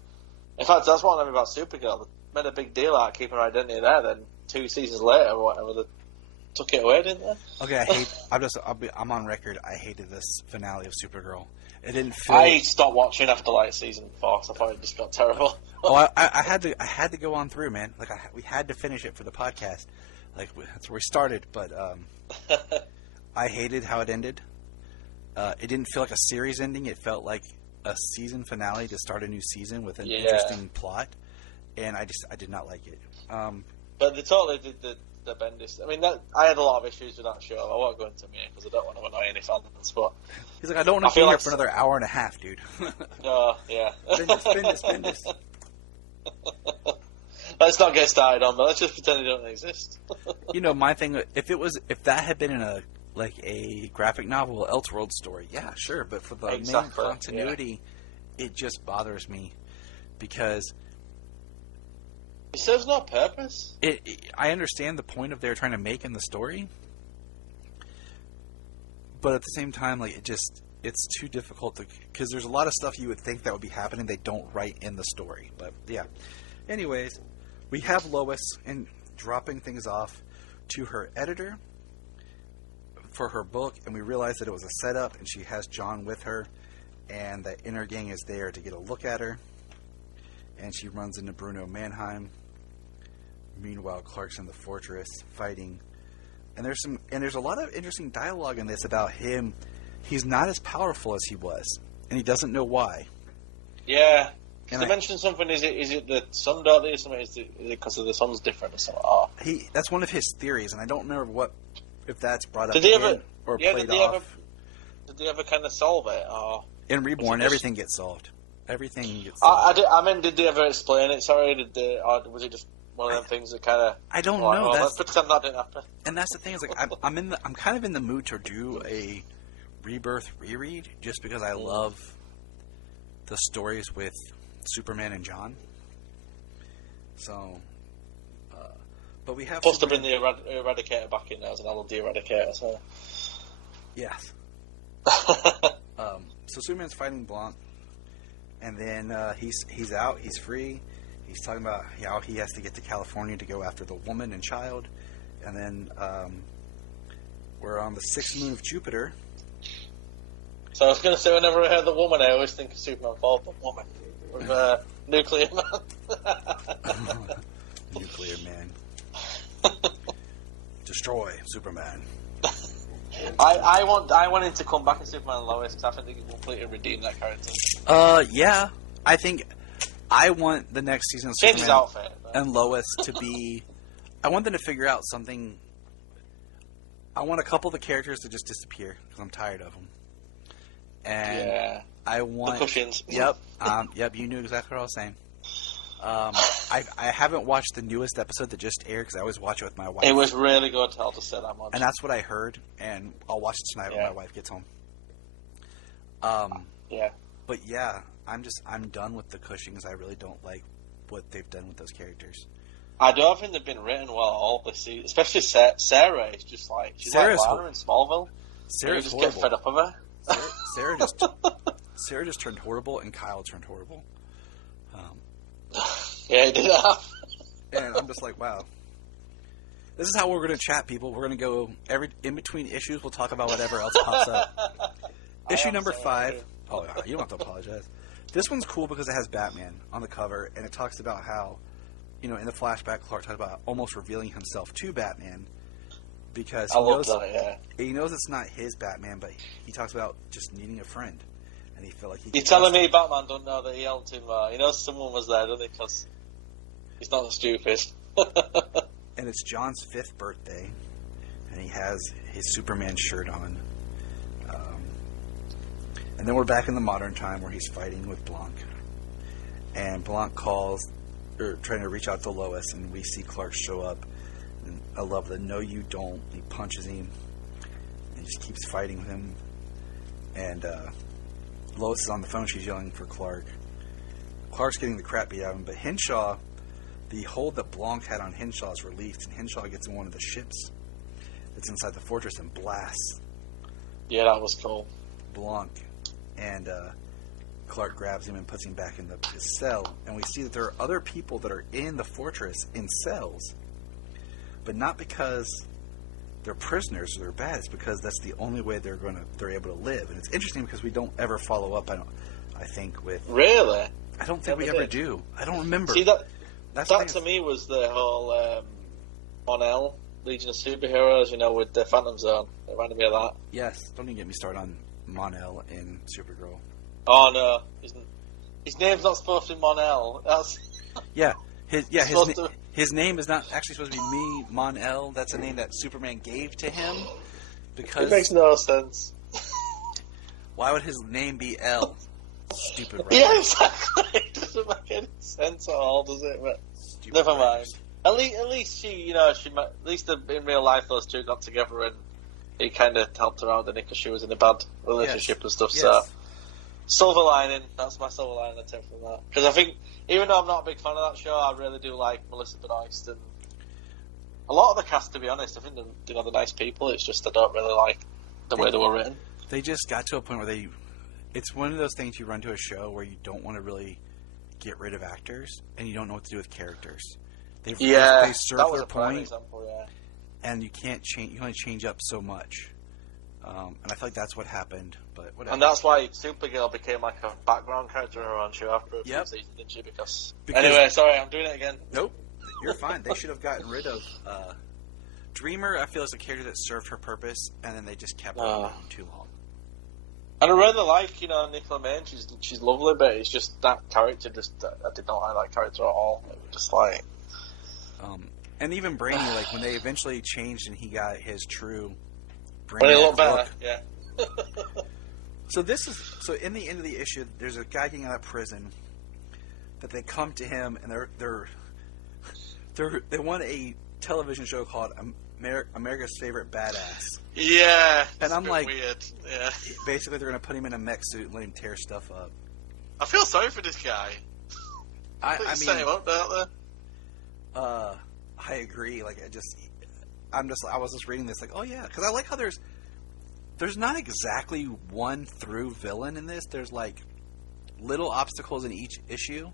in fact, that's what I mean about Supergirl. They made a big deal out of keeping her identity there, then 2 seasons later or whatever, they took it away, didn't they? Okay, I'm on record. I hated this finale of Supergirl. It didn't feel... I stopped watching after season 4, so I thought it just got terrible. I had to go on through, man. We had to finish it for the podcast. That's where we started, but I hated how it ended. It didn't feel like a series ending. It felt like a season finale to start a new season with an interesting plot, and I did not like it. But they totally did the Bendis. I mean, I had a lot of issues with that show. I won't go into me because I don't want to annoy any fans. But he's like, I don't want to be here for another hour and a half, dude. No, yeah. Bendis. Let's not get started on, but let's just pretend they don't exist. My thing, if that had been in a graphic novel, Elseworld story, yeah, sure. But for the main continuity, it just bothers me because it serves no purpose. I understand the point of they're trying to make in the story, but at the same time, it's too difficult because there's a lot of stuff you would think that would be happening they don't write in the story. But yeah, anyways, we have Lois and dropping things off to her editor for her book, and we realize that it was a setup, and she has John with her, and that Inner Gang is there to get a look at her, and she runs into Bruno Mannheim. Meanwhile, Clark's in the fortress fighting, and there's a lot of interesting dialogue in this about him. He's not as powerful as he was, and he doesn't know why. Yeah. They mentioned something. Is it the sun daughter or something? Is it because of the sun's different or something? Oh. That's one of his theories, and I don't remember if that's brought up played off. Did they ever kind of solve it? Or in Reborn, everything gets solved. Everything gets solved. I mean, did they ever explain it? Sorry, or was it just one of them things that kind of? I don't know. Let's pretend that didn't happen. And that's the thing is, I'm kind of in the mood to do a Rebirth reread just because I love the stories with Superman and John. So, but we have supposed to bring the Eradicator back in there as an LD Eradicator. So, yes. So Superman's fighting Blanc, and then he's out. He's free. He's talking about how he has to get to California to go after the woman and child, and then we're on the 6th moon of Jupiter. So I was going to say, whenever I hear the woman, I always think of Superman fall, but woman with Nuclear Man. Nuclear Man. Destroy Superman. I want him to come back in Superman and Lois because I think they can completely redeem that character. Yeah. I think I want the next season of Superman outfit, and Lois to be. I want them to figure out something. I want a couple of the characters to just disappear because I'm tired of them. And I want the cushions. Yep. Yep. You knew exactly what I was saying. I haven't watched the newest episode that just aired because I always watch it with my wife. It was really good. I'll just say that much. And that's what I heard, and I'll watch it tonight when my wife gets home. Yeah. But yeah, I'm done with the Cushings. I really don't like what they've done with those characters. I don't think they've been written well at all this season. Especially Sarah. It's just like she's like Lana in Smallville. Sarah's just horrible. Get fed up of her. Sarah just turned horrible, and Kyle turned horrible. Yeah, he did that. And I'm just like, wow. This is how we're going to chat, people. We're going to go in between issues. We'll talk about whatever else pops up. Issue number 5. Oh, you don't have to apologize. This one's cool because it has Batman on the cover, and it talks about how, in the flashback, Clark talks about almost revealing himself to Batman because he knows it's not his Batman, but he talks about just needing a friend, and he felt like You're telling me Batman don't know that he helped him? He knows someone was there, doesn't he? Because he's not stupid. And it's John's 5th birthday, and he has his Superman shirt on. And then we're back in the modern time where he's fighting with Blanc. And Blanc trying to reach out to Lois, and we see Clark show up. And I love the "No, you don't." He punches him, and just keeps fighting with him. And Lois is on the phone. She's yelling for Clark. Clark's getting the crap beat out of him, but Henshaw, the hold that Blanc had on Henshaw is released, and Henshaw gets in one of the ships that's inside the fortress and blasts. Yeah, that was cool. Blanc. And Clark grabs him and puts him back in his cell. And we see that there are other people that are in the fortress in cells. But not because they're prisoners or they're bad. It's because that's the only way they're able to live. And it's interesting because we don't ever follow up, I think, with... Really? I don't think we ever do. I don't remember. See, that to me was the whole Mon-El, Legion of Superheroes, with the Phantom Zone. It reminded me of that. Yes. Don't even get me started on Mon-El in Supergirl. Oh no, his name's not supposed to be Mon-El. That's his His name is not actually supposed to be Mon-El. That's a name that Superman gave to him. Because it makes no sense. Why would his name be El? Stupid, right? Yeah, exactly. It doesn't make any sense at all, does it? But Stupid never writers. mind. At least she, at least in real life, those two got together and he kind of helped her out, didn't he? Because she was in a bad relationship and stuff. Yes. So, silver lining. That's my silver lining I take from that. Because I think, even though I'm not a big fan of that show, I really do like Melissa Benoist and a lot of the cast. To be honest, I think they're nice people. It's just I don't really like the way they were written. They just got to a point where it's one of those things you run to a show where you don't want to really get rid of actors and you don't know what to do with characters. They serve that was their a prime point, example, yeah. and you can't change. You can only change up so much, and I feel like that's what happened. But whatever. And that's why Supergirl became like a background character in her own show after a few seasons, didn't she? Because anyway, sorry, I'm doing it again. Nope, you're fine. They should have gotten rid of Dreamer. I feel is a character that served her purpose, and then they just kept her around too long. And I really like, Nicola Maine. She's lovely, but it's just that character. I did not like that character at all. It was just like. And even Brainy, like when they eventually changed and he got his true Brainy. When he looked better, look. yeah. So in the end of the issue, there's a guy getting out of prison that they come to him and they want a television show called America's Favorite Badass. Yeah, and I'm like, weird. Yeah. Basically, they're gonna put him in a mech suit and let him tear stuff up. I feel sorry for this guy. I mean, set him up, don't they? I agree. Like, I was just reading this, like, oh yeah, because I like how there's not exactly one through villain in this. There's like little obstacles in each issue.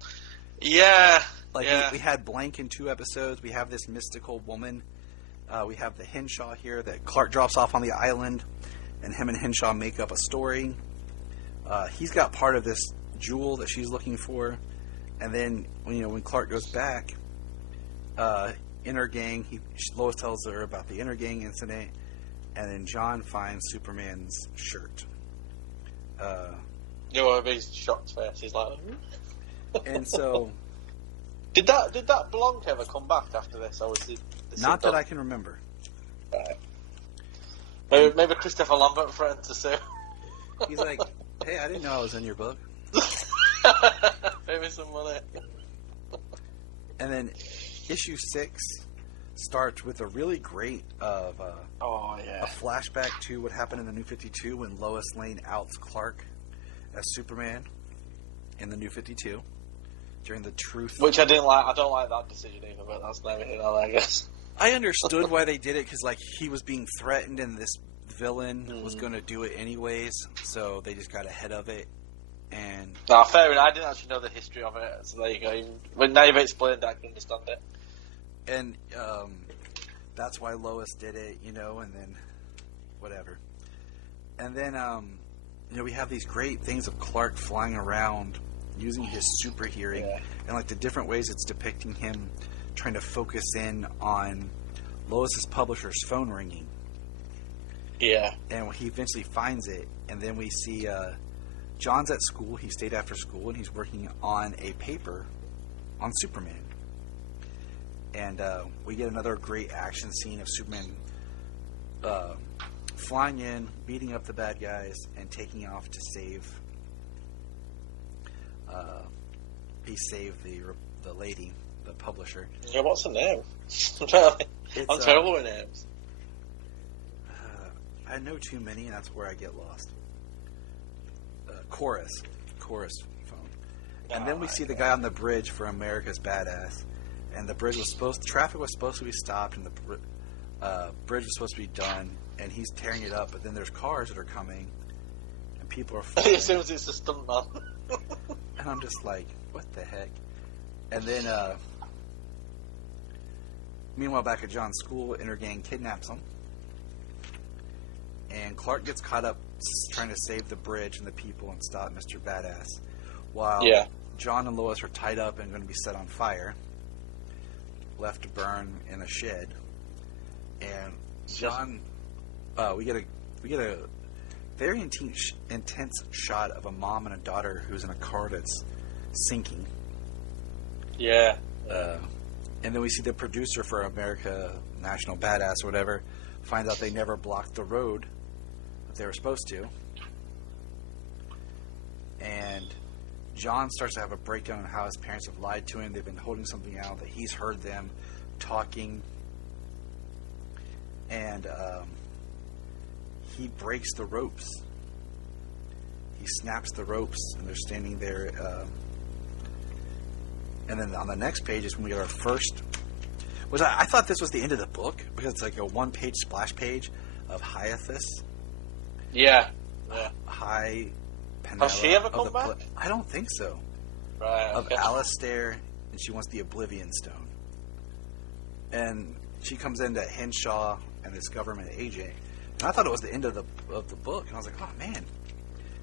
Yeah. Like we had Blank in 2 episodes. We have this mystical woman. We have the Henshaw here that Clark drops off on the island, and him and Henshaw make up a story. He's got part of this jewel that she's looking for, and then when Clark goes back, inner gang. Lois tells her about the inner gang incident, and then John finds Superman's shirt. A big shocked face. He's like, and so. Did that Blanc ever come back after this, or was it? Not that I can remember. Right. Maybe Christopher Lambert threatened to sue. He's like, hey, I didn't know I was in your book. Maybe some money. And then issue 6 starts with a really great a flashback to what happened in the New 52 when Lois Lane outs Clark as Superman in the New 52 during the Truth. Which I didn't like. I don't like that decision either, but that's neither here nor there, I guess. I understood why they did it because he was being threatened and this villain was going to do it anyways, so they just got ahead of it. And fair enough. I didn't actually know the history of it, so there you go. Now you've explained it, I can understand it. And that's why Lois did it, and then whatever. And then we have these great things of Clark flying around using his super hearing and like the different ways it's depicting him trying to focus in on Lois's publisher's phone ringing. Yeah. And he eventually finds it, and then we see John's at school. He stayed after school, and he's working on a paper on Superman. And we get another great action scene of Superman flying in, beating up the bad guys, and taking off to save. He saved the lady, the publisher. Yeah, what's her name? I'm terrible with names. I know too many, and that's where I get lost. Chorus phone. And then we see the guy on the bridge for America's Badass. And the bridge traffic was supposed to be stopped, and the bridge was supposed to be done, and he's tearing it up, but then there's cars that are coming, and people are falling. He assumes it's a stuntman. And I'm just like, what the heck? And then, meanwhile, back at John's school, Inner Gang kidnaps him, and Clark gets caught up trying to save the bridge and the people and stop Mr. Badass, while John and Lois are tied up and going to be set on fire, left to burn in a shed. And John, we get a very intense shot of a mom and a daughter who's in a car that's sinking. Yeah. And then we see the producer for America National Badass or whatever find out they never blocked the road that they were supposed to. And John starts to have a breakdown on how his parents have lied to him. They've been holding something out that he's heard them talking. And he breaks the ropes. He snaps the ropes, and they're standing there. And then on the next page is when we get our first... Which I thought this was the end of the book, because it's like a one-page splash page of Hyathis. Yeah. Hi, Penella. Has she ever come back? I don't think so. Right. Of Alistair, and she wants the Oblivion Stone. And she comes into Henshaw and this government agent. And I thought it was the end of the book, and I was like, oh, man.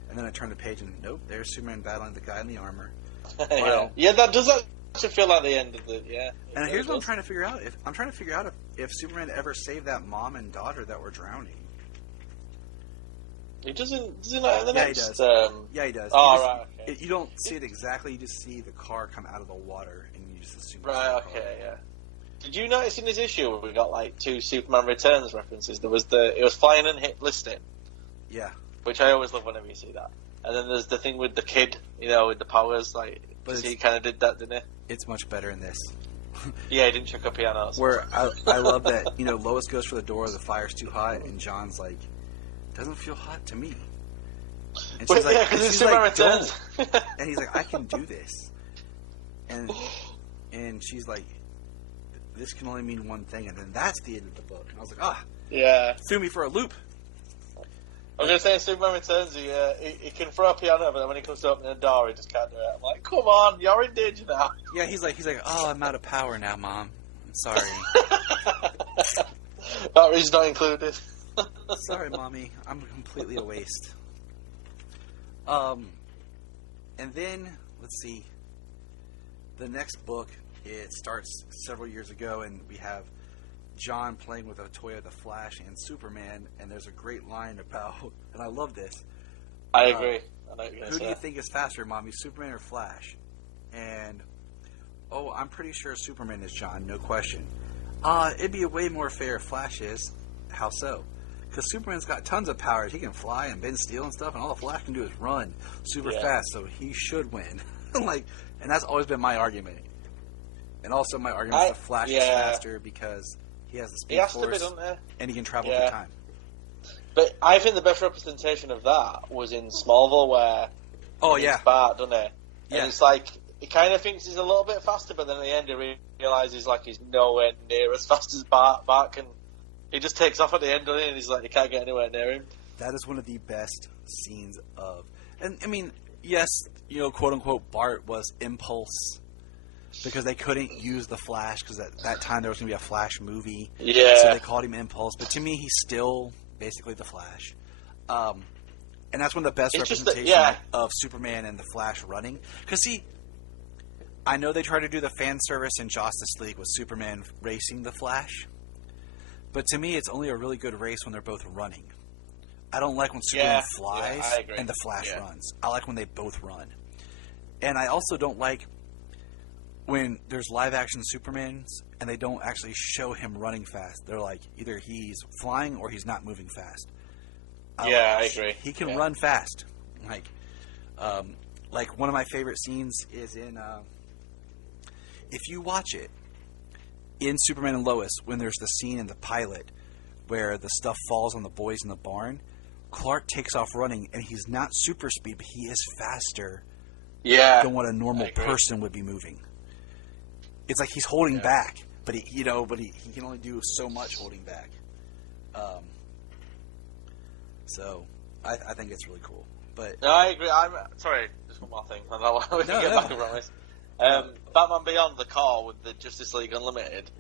And then I turned the page, and nope, there's Superman battling the guy in the armor. Well, yeah, that does actually feel like the end of the And here's what I'm trying to figure out: if Superman ever saved that mom and daughter that were drowning. He doesn't. Does he not in the next? He does. Yeah, he does. Oh, right. Okay. You don't see it exactly. You just see the car come out of the water, and you just assume. Right. Okay. Yeah. Did you notice in this issue we got like 2 Superman Returns references? There was it was flying and hit listing. Yeah. Which I always love whenever you see that. And then there's the thing with the kid, with the powers, like, but he kind of did that, didn't he? It's much better in this. Yeah, he didn't check up piano. Where I love that, Lois goes for the door, the fire's too hot, and John's like, doesn't feel hot to me. And she's like, don't. And he's like, I can do this. And she's like, this can only mean one thing, and then that's the end of the book. And I was like, yeah, threw me for a loop. I was going to say, Superman Returns, he can throw a piano, but then when he comes to opening the door, he just can't do it. I'm like, come on, you're in danger now. Yeah, he's like, oh, I'm out of power now, Mom. I'm sorry. Battery's not included. Sorry, Mommy. I'm completely a waste. And then, let's see. The next book, it starts several years ago, and we have John playing with a toy of the Flash and Superman, and there's a great line about, and I love this. I agree. Who do you think is faster, Mommy, Superman or Flash? And, I'm pretty sure Superman is, John, no question. It'd be a way more fair if Flash is. How so? Because Superman's got tons of powers. He can fly and bend steel and stuff, and all the Flash can do is run super fast, so he should win. And that's always been my argument. And also my argument is the Flash is faster because he has the speed force, and he can travel through time. But I think the best representation of that was in Smallville, where he's Bart, doesn't he? Yeah. And it's like, he kind of thinks he's a little bit faster, but then at the end he realises he's nowhere near as fast as Bart can. He just takes off at the end, doesn't he? And he's like, you can't get anywhere near him. That is one of the best scenes of... And, I mean, yes, quote-unquote, Bart was Impulse, because they couldn't use the Flash, because at that time there was going to be a Flash movie. Yeah. So they called him Impulse. But to me, he's still basically the Flash. And that's one of the best representations of Superman and the Flash running. Because, see, I know they try to do the fan service in Justice League with Superman racing the Flash. But to me, it's only a really good race when they're both running. I don't like when Superman flies and the Flash runs. I like when they both run. And I also don't like when there's live-action Supermans and they don't actually show him running fast. They're like, either he's flying or he's not moving fast. I agree. He can run fast. Like one of my favorite scenes is in... if you watch it, in Superman and Lois, when there's the scene in the pilot where the stuff falls on the boys in the barn, Clark takes off running, and he's not super speed, but he is faster than what a normal person would be moving. It's like he's holding back, but he can only do so much holding back. So I think it's really cool. But no, I agree. I'm sorry, just one more thing. I don't know we can get back around this. Batman Beyond the car with the Justice League Unlimited,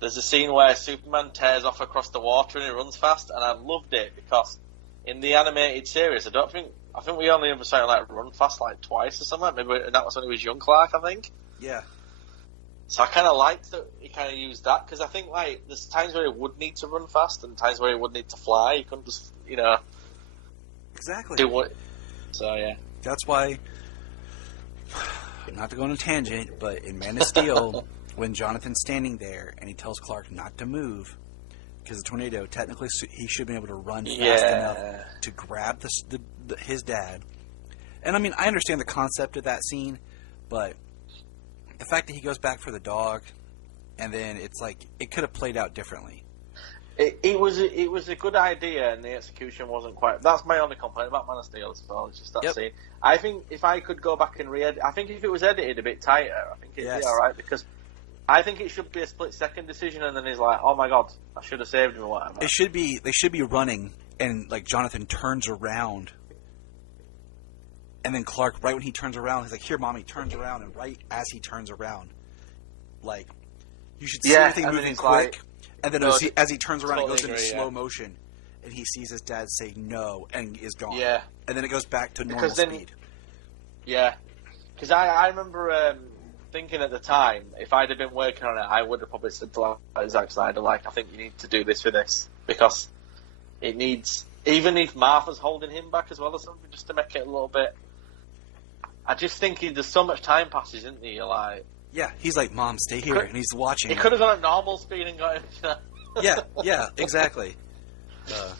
there's a scene where Superman tears off across the water and he runs fast, and I loved it because in the animated series, I think we only ever saw him run fast twice or something. Maybe that was when he was young Clark, I think. Yeah. So I kind of liked that he kind of used that, because I think there's times where he would need to run fast and times where he would need to fly. He couldn't just exactly do what. So yeah, that's why. Not to go on a tangent, but in Man of Steel, when Jonathan's standing there and he tells Clark not to move because the tornado, technically he should be able to run fast enough to grab his dad. And I mean, I understand the concept of that scene, but the fact that he goes back for the dog and then it's like it could have played out differently. It was a good idea, and the execution wasn't quite. That's my only complaint about Man of Steel as well. It's just that scene. I think if I could go back and re-edit, I think if it was edited a bit tighter, I think it'd be all right, because I think it should be a split-second decision, and then he's like, "Oh my god, I should have saved him," or whatever. They should be running, and like Jonathan turns around, and then Clark, right when he turns around, he's like, "Here, Mommy," turns around, and right as he turns around, like you should see everything moving quick. Like, and then as he turns around, it goes into slow motion, and he sees his dad say no, and is gone. Yeah. And then it goes back to normal speed. Yeah. Because I remember thinking at the time, if I'd have been working on it, I would have probably said to Zack Snyder, like, I think you need to do this for this. Because it needs... Even if Martha's holding him back as well or something, just to make it a little bit... I just think there's so much time passes, isn't there? You're like... Yeah, he's like, "Mom, stay here," and he's watching. He could have gone at normal speed and got him. Yeah, exactly.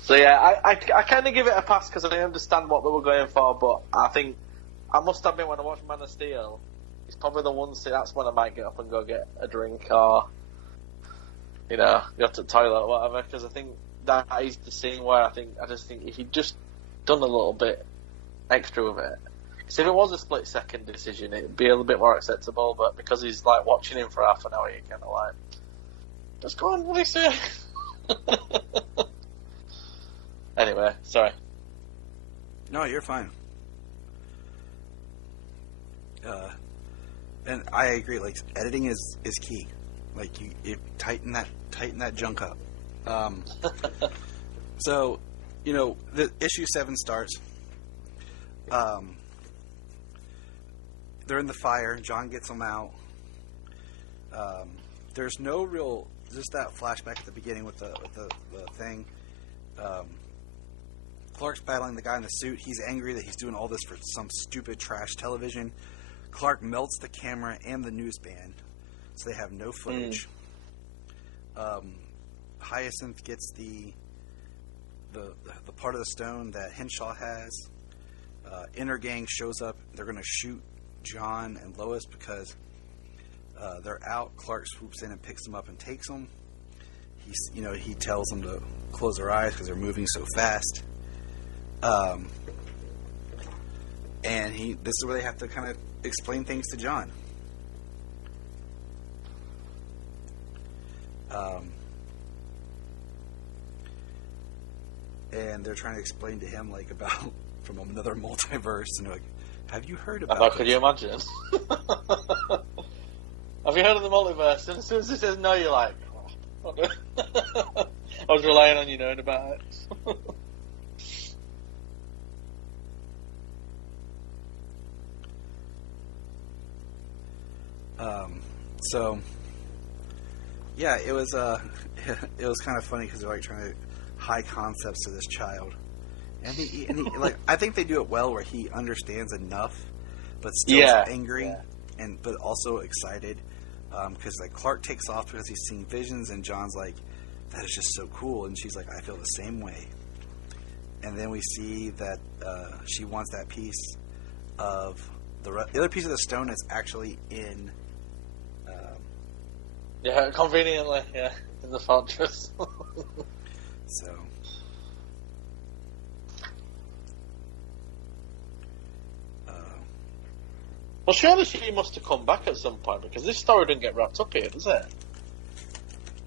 So yeah, I kind of give it a pass because I understand what they were going for, but I think I must admit when I watch Man of Steel, it's probably the one scene that's when I might get up and go get a drink or go to the toilet or whatever, because I think that is the scene where I just think if he'd just done a little bit extra with it. Because if it was a split-second decision, it'd be a little bit more acceptable, but because he's, like, watching him for half an hour, you're kind of like, just go on, what do you say? Anyway, sorry. No, you're fine. And I agree, like, editing is key. Like, you tighten that junk up. So, the issue 7 starts. They're in the fire. John gets them out. There's no real, just that flashback at the beginning with the thing. Clark's battling the guy in the suit. He's angry that he's doing all this for some stupid trash television. Clark melts the camera and the news band, so they have no footage. Hyacinth gets the part of the stone that Henshaw has. Inner Gang shows up. They're going to shoot John and Lois because they're out. Clark swoops in and picks them up and takes them. He tells them to close their eyes because they're moving so fast. And this is where they have to kind of explain things to John. And they're trying to explain to him like about from another multiverse, and they're like, "Have you heard about?" Could you imagine? Have you heard of the multiverse? And as soon as he says no, you're like, oh, I was relying on you knowing about it. So, yeah, it was kind of funny because they're like trying to high concepts to this child, and he like I think they do it well where he understands enough, but still angry but also excited because like Clark takes off because he's seeing visions, and John's like, "That is just so cool," and she's like, "I feel the same way." And then we see that she wants that piece of the other piece of the stone that's actually in. Yeah, conveniently, in the fortress. So. Well, surely she must have come back at some point, because this story didn't get wrapped up here, does it?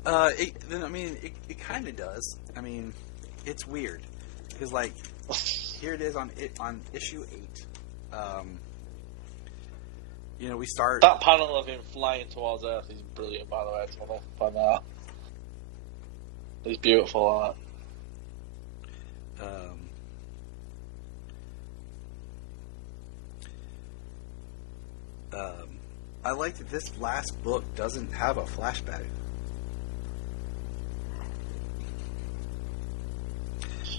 It kind of does. I mean, it's weird because, like, here it is on issue 8. We start that panel of him flying towards Earth is brilliant, by the way. It's one of that. It's beautiful art. I like that this last book doesn't have a flashback.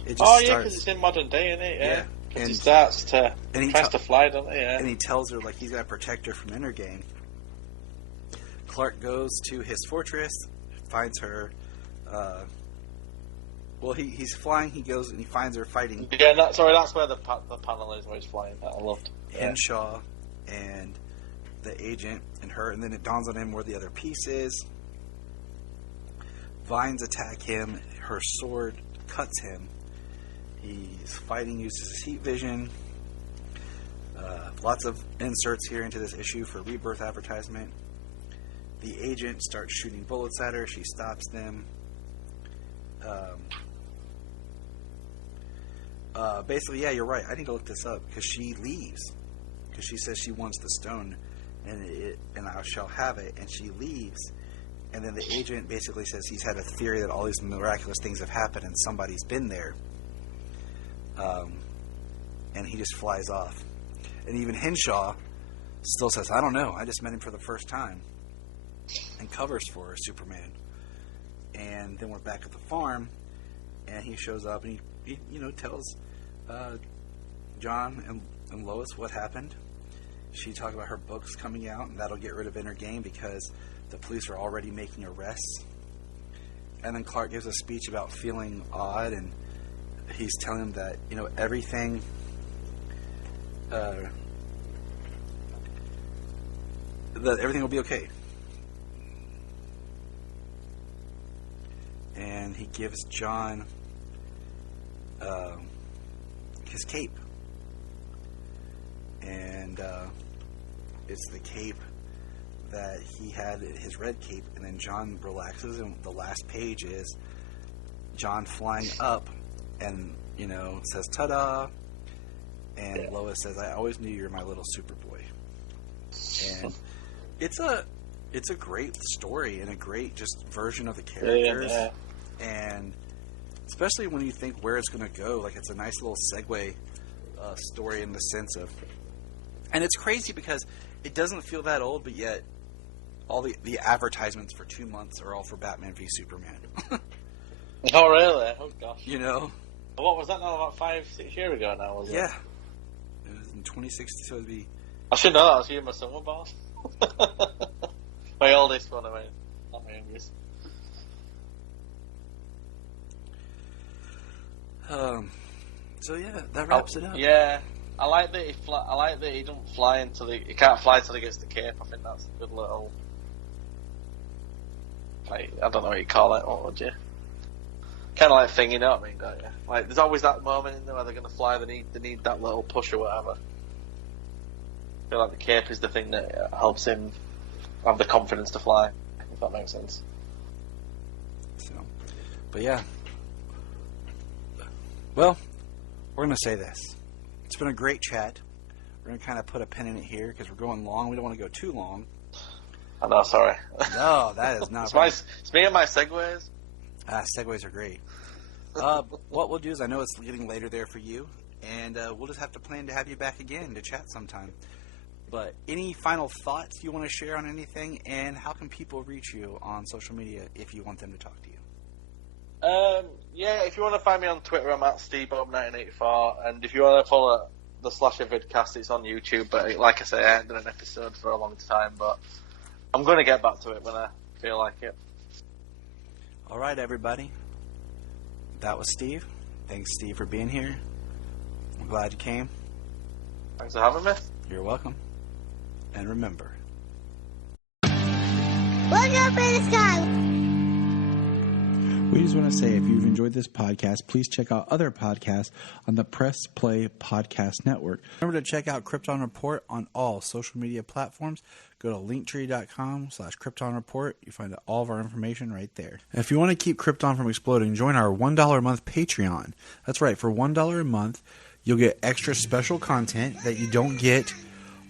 It just because it's in modern day, isn't it? Yeah. Because he starts to... And he tries to fly, doesn't he? Yeah. And he tells her, like, he's got to protect her from Inner Gang. Clark goes to his fortress, finds her. He's flying. He goes and he finds her fighting. Yeah, that's where the panel is where he's flying. That I loved. Henshaw and the agent and her, and then it dawns on him where the other piece is. Vines attack him. Her sword cuts him. He's fighting, uses his heat vision. Lots of inserts here into this issue for Rebirth advertisement. The agent starts shooting bullets at her. She stops them. Basically, yeah, you're right. I need to look this up because she leaves because she says she wants the stone, and I shall have it. And she leaves, and then the agent basically says he's had a theory that all these miraculous things have happened and somebody's been there. And he just flies off. And even Henshaw still says, I don't know, I just met him for the first time. And covers for Superman. And then we're back at the farm, and he shows up, and he tells John and Lois what happened. She talked about her books coming out, and that'll get rid of Inner Game because the police are already making arrests. And then Clark gives a speech about feeling odd, and he's telling him that, everything... that everything will be okay. And he gives John his cape. And it's the cape that he had, his red cape, and then John relaxes, and the last page is John flying up and, says, ta-da! And Lois says, I always knew you were my little Superboy. And it's a great story and a great just version of the characters. Yeah. And especially when you think where it's going to go, like it's a nice little segue story in the sense of... And it's crazy because it doesn't feel that old, but yet all the advertisements for 2 months are all for Batman v Superman. Oh, really? Oh, gosh. What was that now, about 5-6 years ago now, was it? Yeah. It was in 2016, so it would be... I should know that. I was you, my summer boss. My oldest one, I mean. Not my youngest. So yeah, that wraps it up. Yeah, I like that he don't fly until he can't fly until he gets the cape. I think that's a good little. Like, I don't know what you call it. What would you? Kind of like thing, you know what I mean? Don't you? Like, there's always that moment in there where they're going to fly. They need that little push or whatever. I feel like the cape is the thing that helps him have the confidence to fly. If that makes sense. So, but yeah. Well, we're going to say this. It's been a great chat. We're going to kind of put a pin in it here because we're going long. We don't want to go too long. I know, sorry. No, that is not it's me and my segues. Segues are great. What we'll do is, I know it's getting later there for you, and we'll just have to plan to have you back again to chat sometime. But any final thoughts you want to share on anything, and how can people reach you on social media if you want them to talk to you? Yeah, if you want to find me on Twitter, I'm at SteveBob1984, and if you want to follow the Slasher Vidcast, it's on YouTube, but like I say, I haven't done an episode for a long time, but I'm going to get back to it when I feel like it. Alright, everybody. That was Steve. Thanks, Steve, for being here. I'm glad you came. Thanks for having me. You're welcome. And remember... Look up in the sky! We just want to say, if you've enjoyed this podcast, please check out other podcasts on the Press Play Podcast Network. Remember to check out Krypton Report on all social media platforms. Go to linktree.com/Krypton Report. You find all of our information right there. And if you want to keep Krypton from exploding, join our $1 a month Patreon. That's right, for $1 a month, you'll get extra special content that you don't get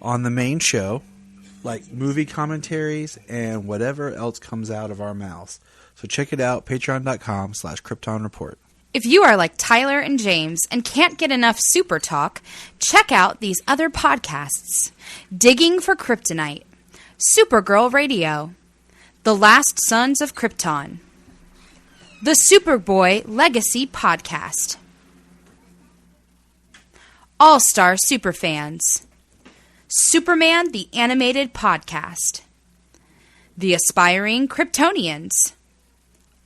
on the main show, like movie commentaries and whatever else comes out of our mouths. So check it out, patreon.com/Krypton Report. If you are like Tyler and James and can't get enough super talk, check out these other podcasts. Digging for Kryptonite, Supergirl Radio, The Last Sons of Krypton, The Superboy Legacy Podcast, All-Star Superfans, Superman the Animated Podcast, The Aspiring Kryptonians.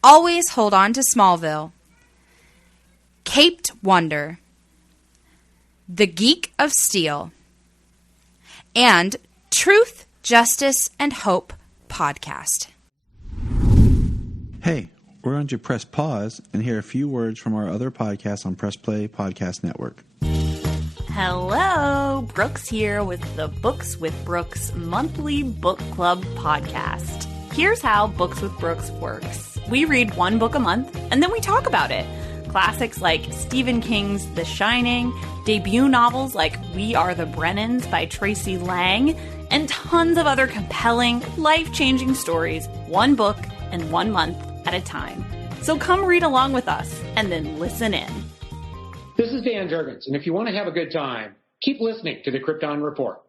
Always Hold On to Smallville. Caped Wonder. The Geek of Steel. And Truth, Justice, and Hope podcast. Hey, we're going to press pause and hear a few words from our other podcasts on Press Play Podcast Network. Hello, Brooks here with the Books with Brooks monthly book club podcast. Here's how Books with Brooks works. We read one book a month, and then we talk about it. Classics like Stephen King's The Shining, debut novels like We Are the Brennans by Tracy Lang, and tons of other compelling, life-changing stories, one book and 1 month at a time. So come read along with us, and then listen in. This is Dan Jurgens, and if you want to have a good time, keep listening to the Krypton Report.